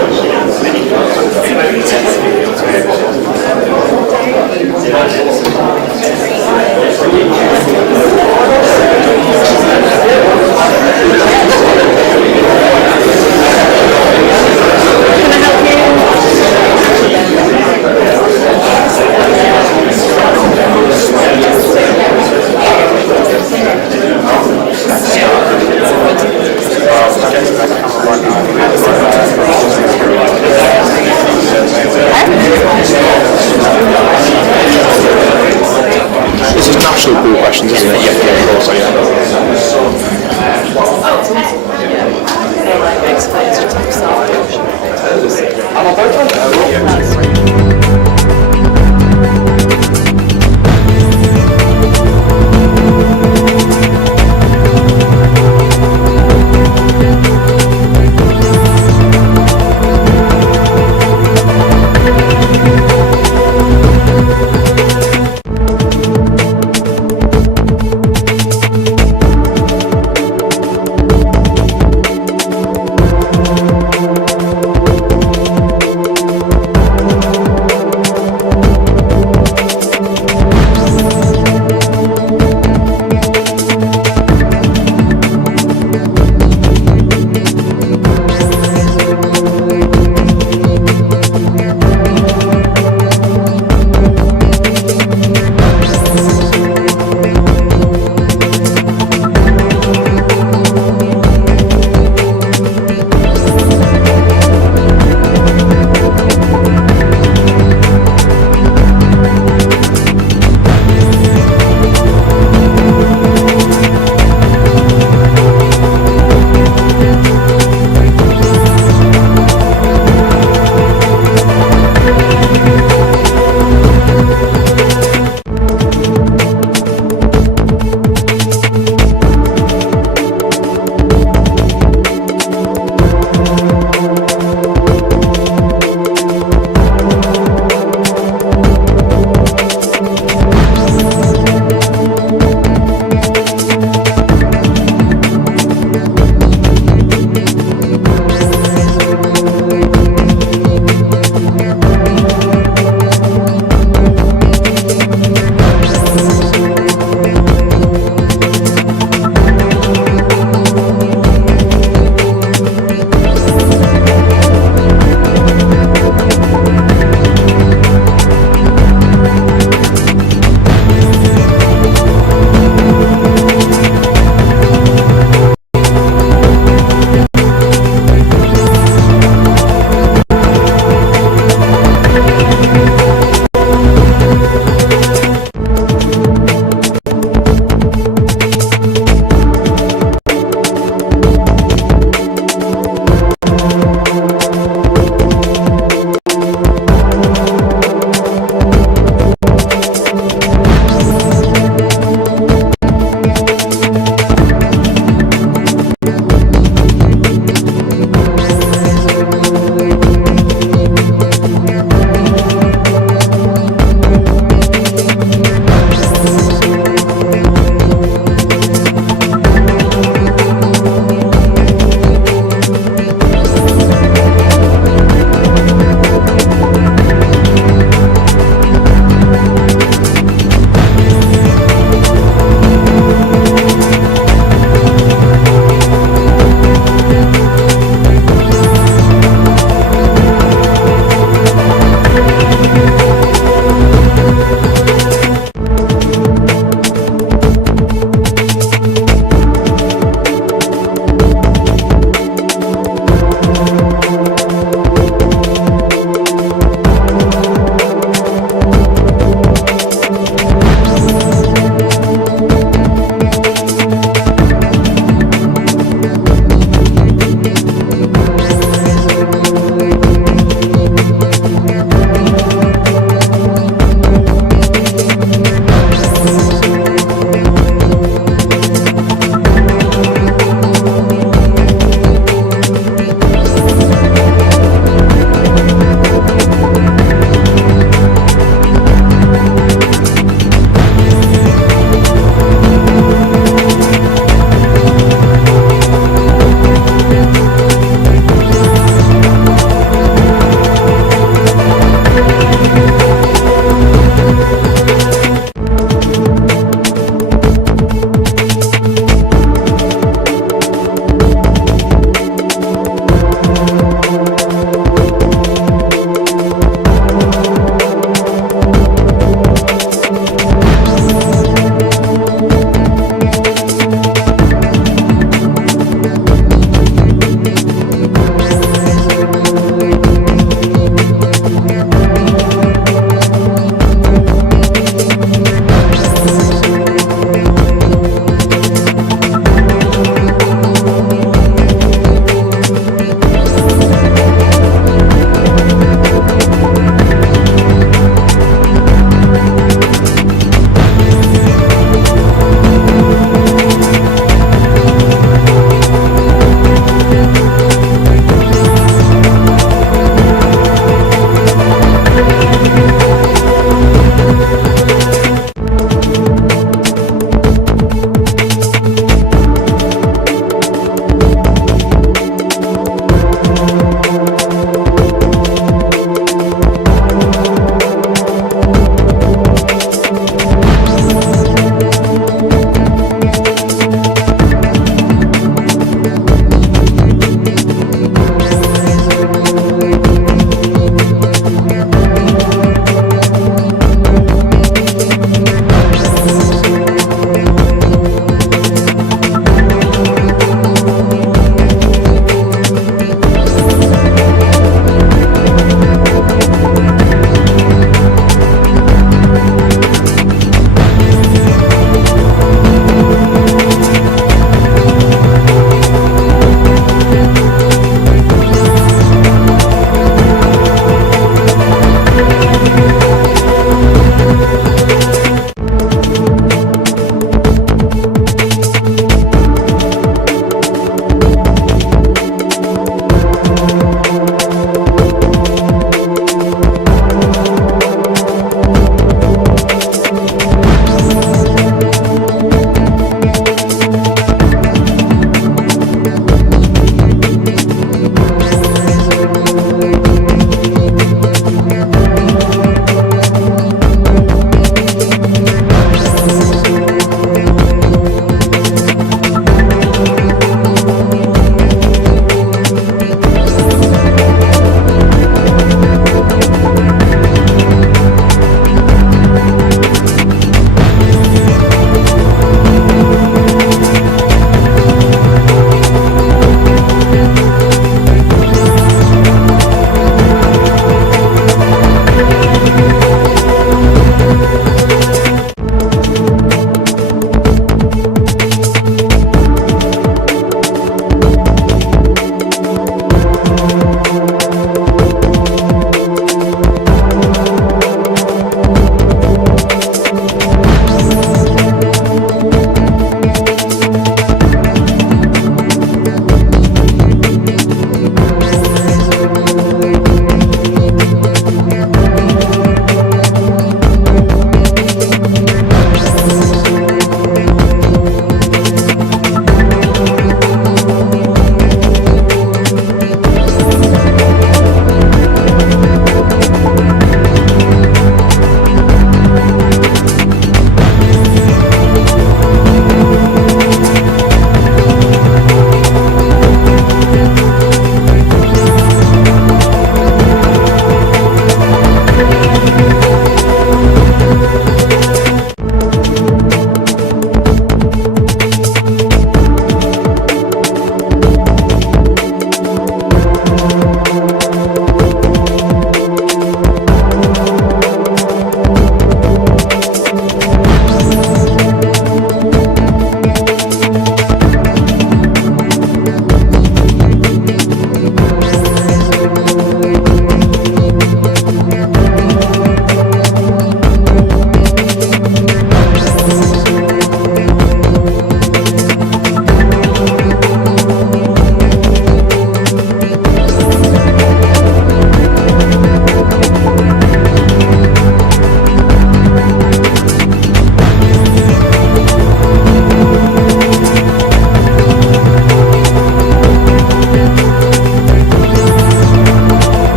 you.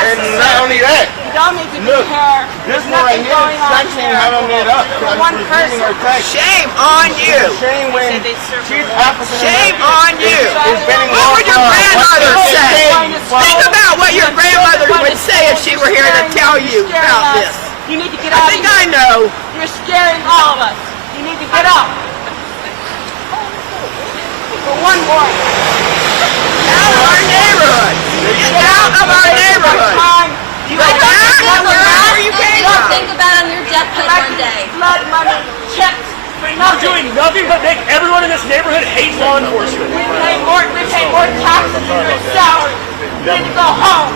And not only that, You don't need to look, be here. this There's one right nothing here going is on sanctioning here. having it up. You're one person. Shame on you. Shame when Chief African Shame on you. What would your grandmother say? Think about what your grandmother would say if she were here to tell you about this. You need to get out. I think I know. You're scaring all of us. You need to get up. For one more. Out of our neighborhood. Get out of our neighborhood. You Go back wherever you came from. think about on your deathbed one day. Blood money, checks. You're doing nothing but make everyone in this neighborhood hate law enforcement. We pay more taxes than your salary. You need to go home.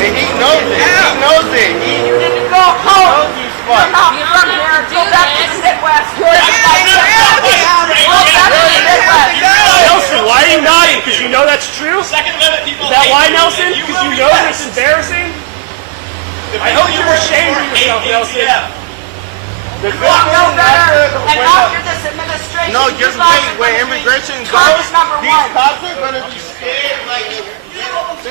And he knows it. He knows it. You need to go home. Come out from here. Go back to the Midwest. Go back to the Midwest. Nelson, why are you nodding? Because you know that's true? Second Amendment people. Is that why, Nelson? Because you know this is embarrassing? I hope you're ashamed of yourself, Nelson. You won't know better. And after this administration, No, just wait. When immigration goes, these cops are going to be scared like they're going to be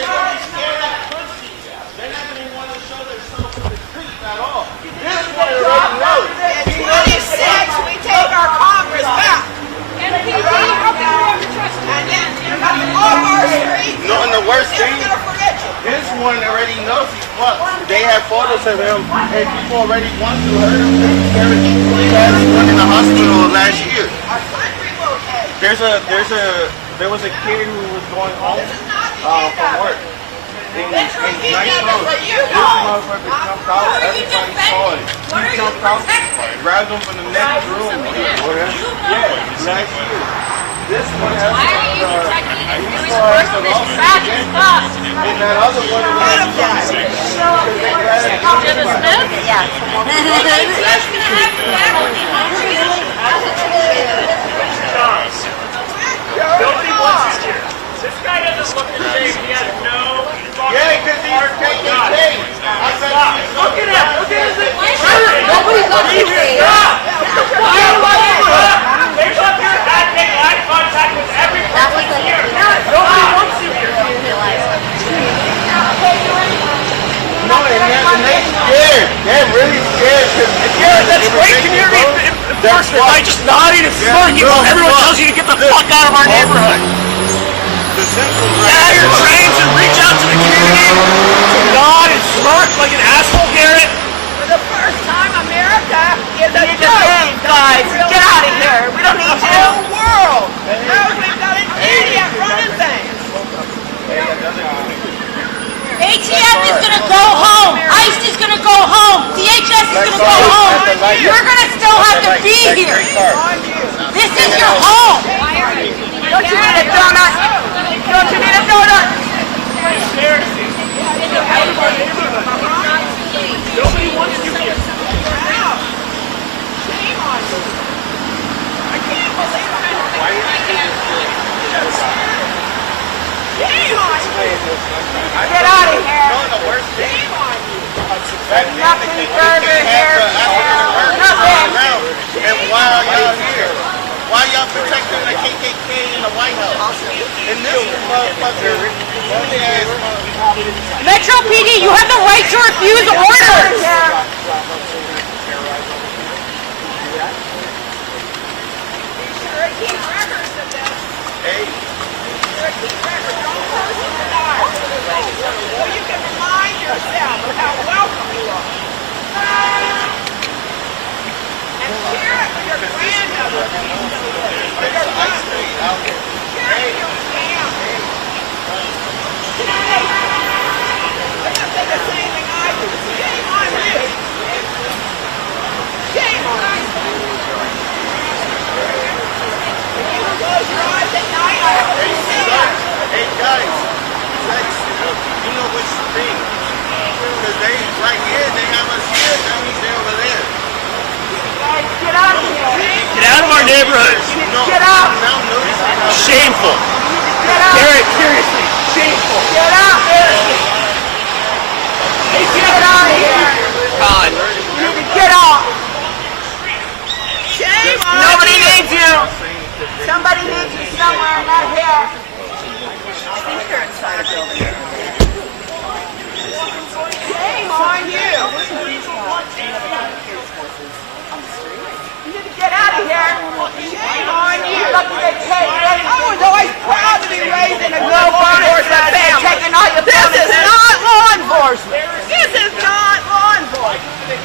scared like pussies. They're not going to want to show themselves to the streets at all. This one already knows. In 26, we take our Congress back. And you're coming off our streets. No, and the worst thing, this one already knows he's fucked. They have photos of him, and people already want to hurt him. He had one in the hospital last year. There was a kid who was going home from work. In nice clothes. This motherfucker jumped out. Everybody saw it. He jumped out, grabbed him from the next room. Yeah, last year. This one has and that other one Nobody wants us here. This guy doesn't look the same. He has no... Yeah, because he's KKK. Look at him. Look at his... Nobody wants you here. They come here and make eye contact with every person here. Nobody wants you here. No, and they're scared. They're really scared. Yeah, that's great community enforcement by just nodding and smirking while everyone tells you to get the fuck out of our neighborhood. Get out of your trains and reach out to the community to nod and smirk like an asshole, Garrett. For the first time, America is a joke, guys. Get out of here. We don't need you. The world. Now we've got an idiot running things. ATF is going to go home. ICE is going to go home. DHS is going to go home. You're going to still have to be here. This is your home. Don't you need a donut? Don't you need a donut? Nobody wants you here. Shame on you. I can't believe Shame on you. Get out of here. Shame on you. Nothing further here. And why are y'all here? Why y'all protecting the KKK in the White House? And this motherfucker, Metro PD, you have the right to refuse orders. Hey. Well, you can remind yourself of how welcome you are. And cheer it for your grandmother. For your country. Cheer it for your family. They're going to say the same thing I do. Shame on you. Shame on you. If you close your eyes at night, I hope you see that. Hey guys, you know which thing? Because they, right here, they have us here, that means they're over there. Guys, get out of here. Get out of our neighborhood. Get out. Shameful. Get out. Garrett, seriously, shameful. Get out. Get out of here. God. You need to get out. Shame on Nobody you. needs you. Somebody needs you somewhere, not here. I think they're inside over there. gonna go law enforcement family. Taking all your this is not law enforcement. This is not law enforcement.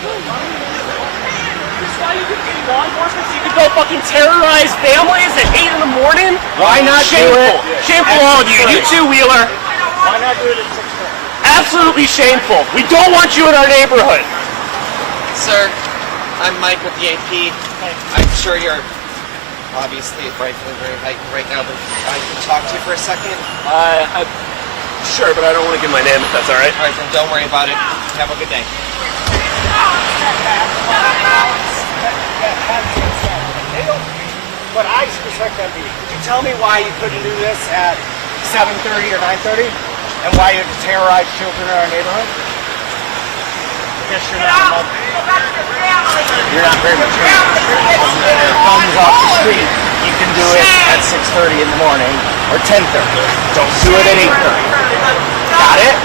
Law enforcement so you could go fucking terrorize families at 8 in the morning? Why not do Shameful. it? Shameful, all of you. You too, Wheeler. Why not do it at 6:30? Absolutely shameful. We don't want you in our neighborhood. Sir, I'm Mike with the AP. I'm sure you're obviously rightfully very heightened right now, but I can talk to you for a second. Sure, but I don't want to give my name if that's all right. All right, then don't worry about it. Have a good day. But I suspect that meeting. Could you tell me why you couldn't do this at 7:30 or 9:30? And why you have to terrorize children in our neighborhood? I guess you're not very much thumbs off the street. You can do it at 6:30 in the morning or 10:30. Don't do it at 8:30. Got it?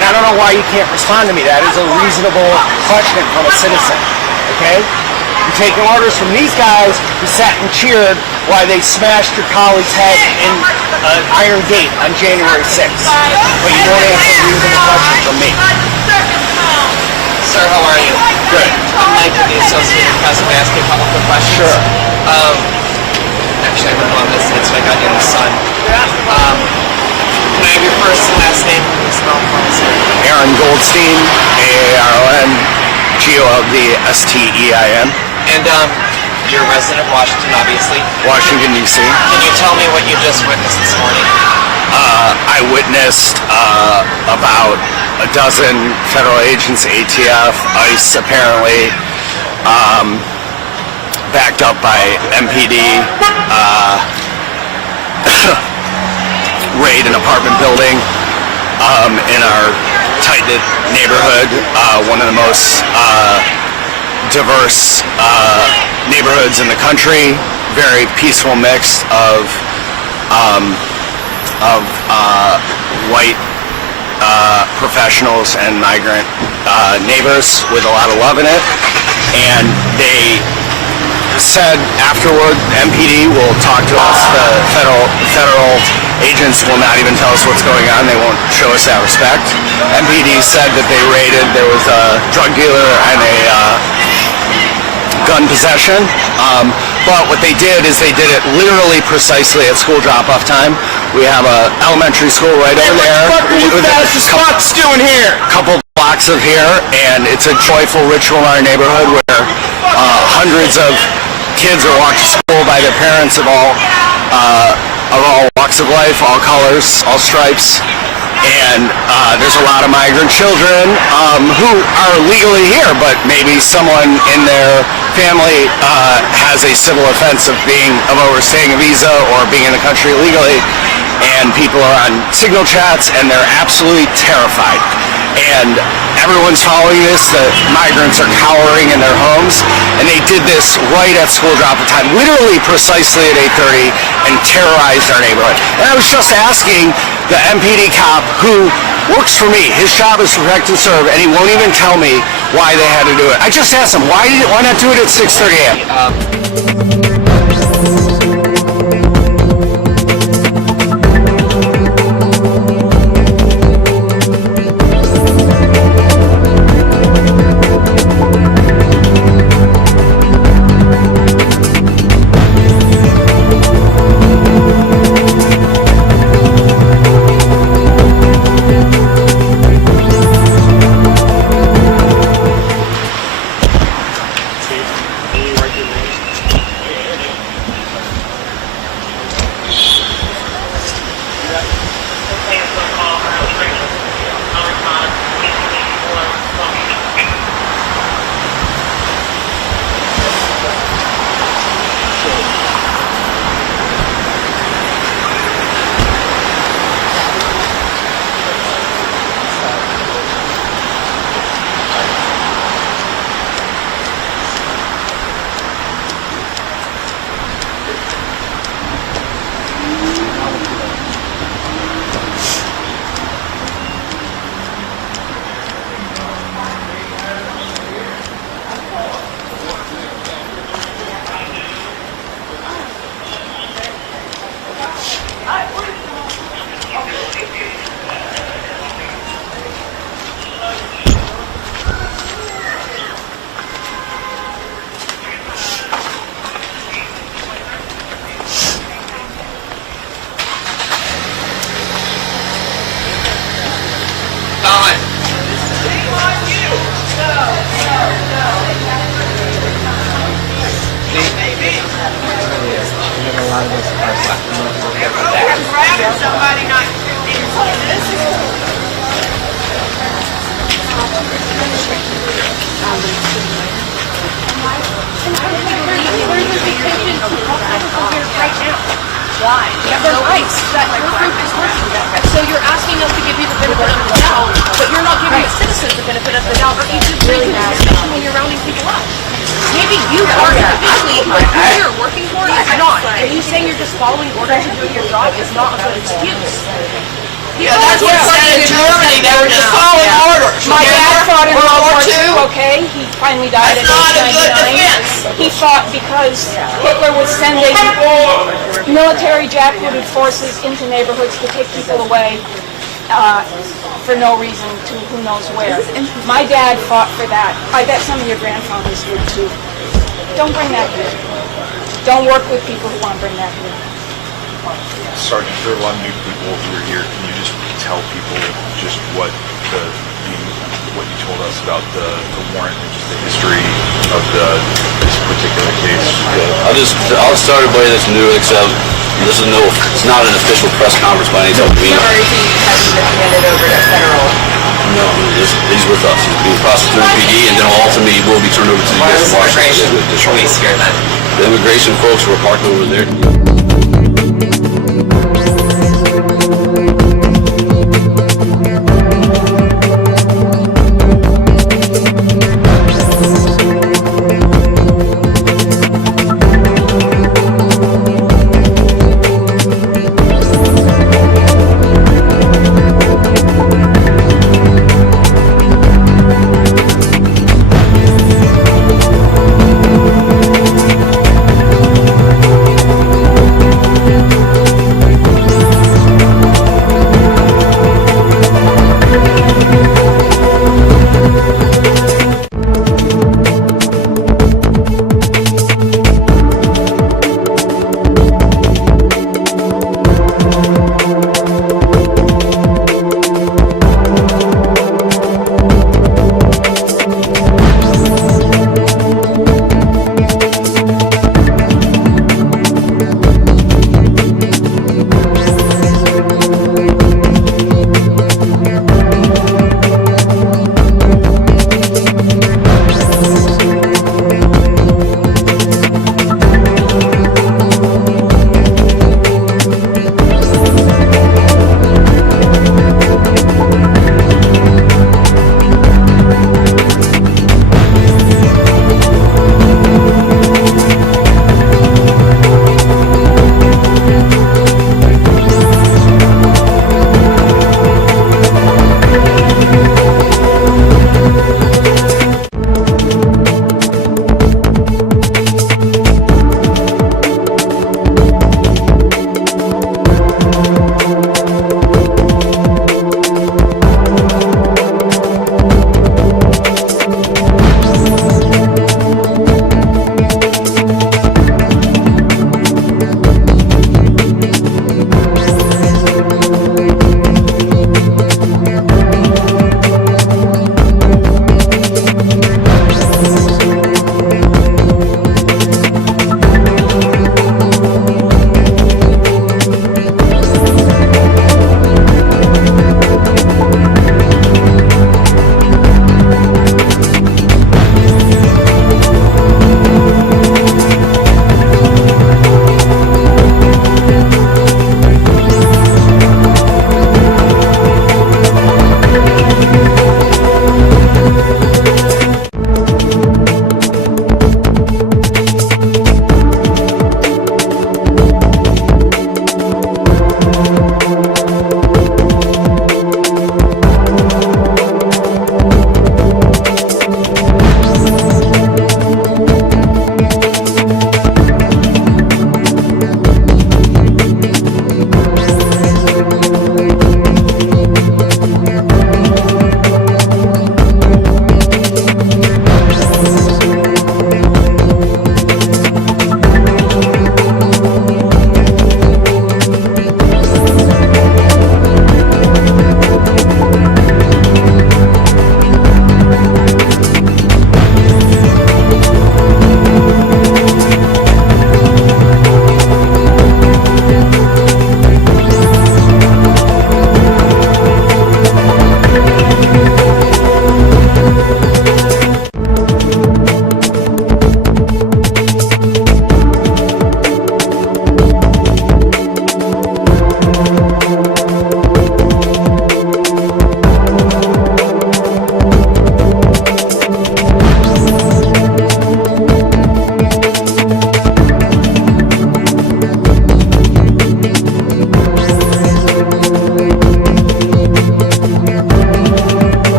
And I don't know why you can't respond to me. That is a reasonable question from a citizen. Okay? You're taking orders from these guys who sat and cheered while they smashed your colleague's head in an iron gate on January 6th. But you won't answer a reasonable question from me. Sir, how are you? Good. I'm Mike with the Associated Press. I'm asking a couple quick questions. Sure. Actually, I wrote on this head, so I got you in the sun. Can I have your first and last name? Please spell for me, sir. Aaron Goldstein, A-A-R-O-N, G-O-L-D-S-T-E-I-N. And you're a resident of Washington, obviously. Washington, D.C. Can you tell me what you just witnessed this morning? I witnessed about a dozen federal agents, ATF, ICE apparently, backed up by MPD, raid an apartment building in our tight-knit neighborhood, one of the most diverse neighborhoods in the country, very peaceful mix of white professionals and migrant neighbors with a lot of love in it. And they said afterward, MPD will talk to us. The federal agents will not even tell us what's going on. They won't show us that respect. MPD said that they raided, there was a drug dealer and a gun possession. But what they did is they did it literally precisely at school drop-off time. We have a elementary school right over there. What the fuck are you fascist fucks doing here? Couple blocks of here, and it's a joyful ritual in our neighborhood where hundreds of kids are walked to school by their parents of all walks of life, all colors, all stripes. And there's a lot of migrant children who are legally here, but maybe someone in their family has a civil offense of overstaying a visa or being in the country illegally. And people are on signal chats, and they're absolutely terrified. And everyone's following this. The migrants are cowering in their homes, and they did this right at school drop-off time, literally precisely at 8:30, and terrorized our neighborhood. And I was just asking the MPD cop who works for me, his job is to protect and serve, and he won't even tell me why they had to do it. I just asked him, why not do it at 6:30 a.m.? grabbing somebody, not 15 minutes. Why? They're rights that your group is working with. So you're asking us to give you the benefit of the doubt, but you're not giving the citizens the benefit of the doubt, or you just really especially when you're rounding people up. Maybe you are individually, but who you're working for is not. And you saying you're just following orders and doing your job is not a good excuse. Yeah, that's what it said in Germany, they were just following orders. My dad fought in World War II. okay? He finally died That's at not a good age 99. defense. He fought because Hitler was sending military jackbooted forces into neighborhoods to take people away for no reason to who knows where. My dad fought for that. I bet some of your grandfathers did too. Don't bring that here. Don't work with people who want to bring that here. Sergeant, there are a lot of new people who are here. Can you just tell people just what what you told us about the warrant and just the history of this particular case? I'll start everybody that's new, except it's not an official press conference by any means. Everything hasn't been handed over to federal. No, he's with us. He's being prosecuted through PD, and then ultimately will be turned over to the U.S. Marshals. The immigration folks were parked over there.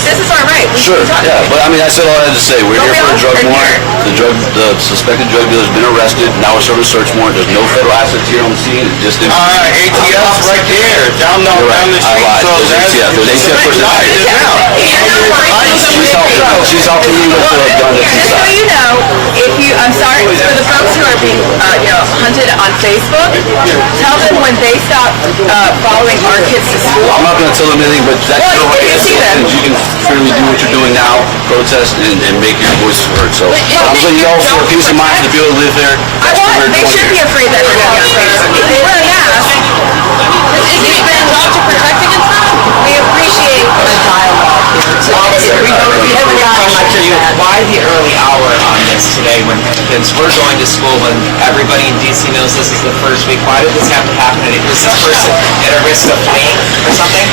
This is our right. Sure, yeah, but I mean, that's all I had to say. We're here for a drug warrant. The suspected drug dealer's been arrested. Now we're serving a search warrant. There's no federal assets here on the scene. It just ATF's right there, down the street. There's ATF person. She's helping me with the gun that's Just so inside. you know, I'm sorry, for the folks who are being, hunted on Facebook, tell them when they stop, following our kids to school. I'm not gonna tell them anything, but that's Well, your right. you see them. You can freely do what you're doing now, protest and make your voice heard. So I'm letting you all for peace of mind to be able to live there. They should be afraid that they're going to be on Facebook. If they wear a mask, is it been allowed to protect against them? We appreciate the dialogue here. Why the early hour on this today when kids were going to school, when everybody in DC knows this is the first week? Why did this have to happen? And was this person at a risk of fleeing or something?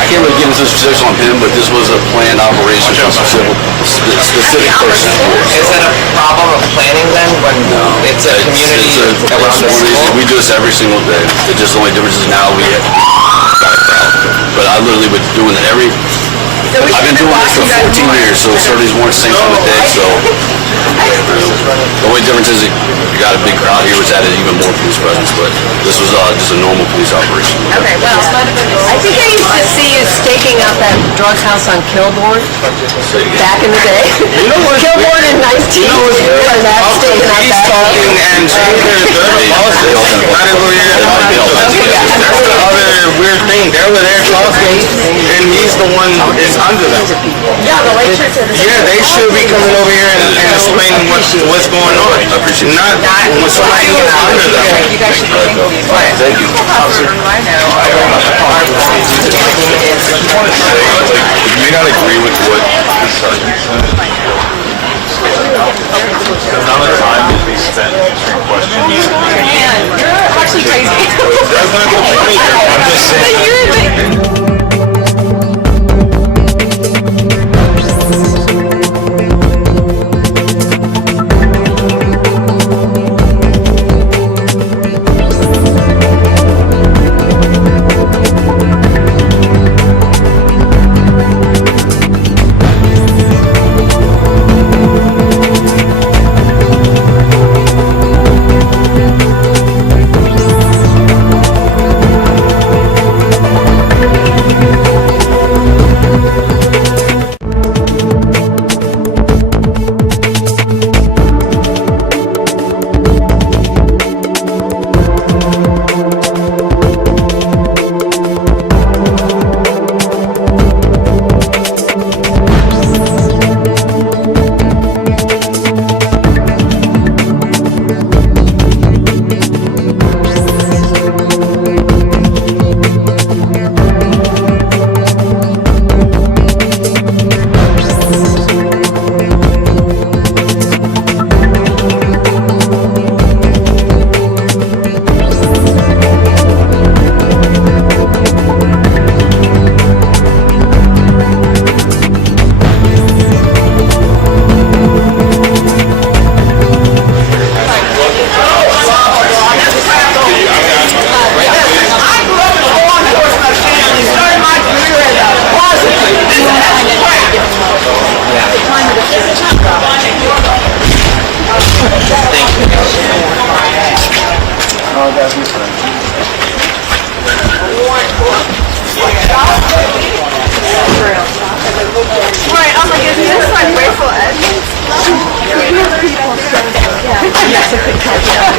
I can't really get into specifics on him, but this was a planned operation from a specific person. Is that a problem of planning then when it's a community around the school? We do this every single day. It's just the only difference is now we have got a crowd. But I literally been doing it I've been doing this for 14 years, so Saturdays weren't the same time of day, so the only difference is you got a big crowd here, which added even more police presence, but this was just a normal police operation. Okay, well, I think I used to see you staking out that drug house on Kilbourne back in the day. Kilbourne in 19. He's talking and they're the bosses. That's the other weird thing. They're with their bosses, and he's the one is under them. Yeah, the late church. Yeah, they should be coming over here and explaining what's going on. I appreciate it. Not when somebody is under them. You guys should thank me. Thank you. I know. You may not agree with what the sergeant said. The amount of time that they spent answering questions. Man, you're actually crazy. That's not the point. I'm just saying. Right, I'm like, is this like Grateful Ed? Yes, I think so, yeah.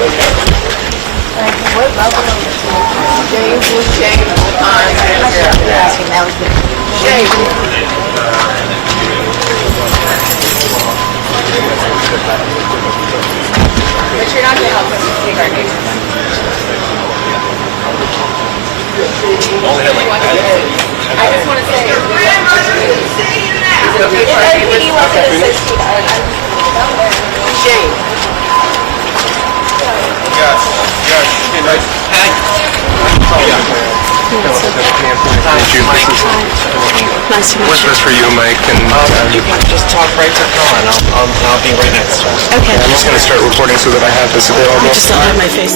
Like, what level of James was James at the time. But you're not gonna help us with take our neighbors. I just want to say, is it okay for our neighbors? He wasn't assisting. Shane. Yes. Nice to meet you. What's best for you, Mike? And You can just talk right to Colin. I'll be right next to him. Okay. I'm just going to start recording so that I have this available. I just don't have my face.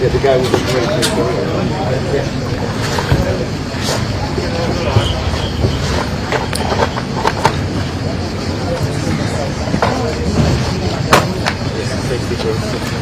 Yeah, the guy with the great thing.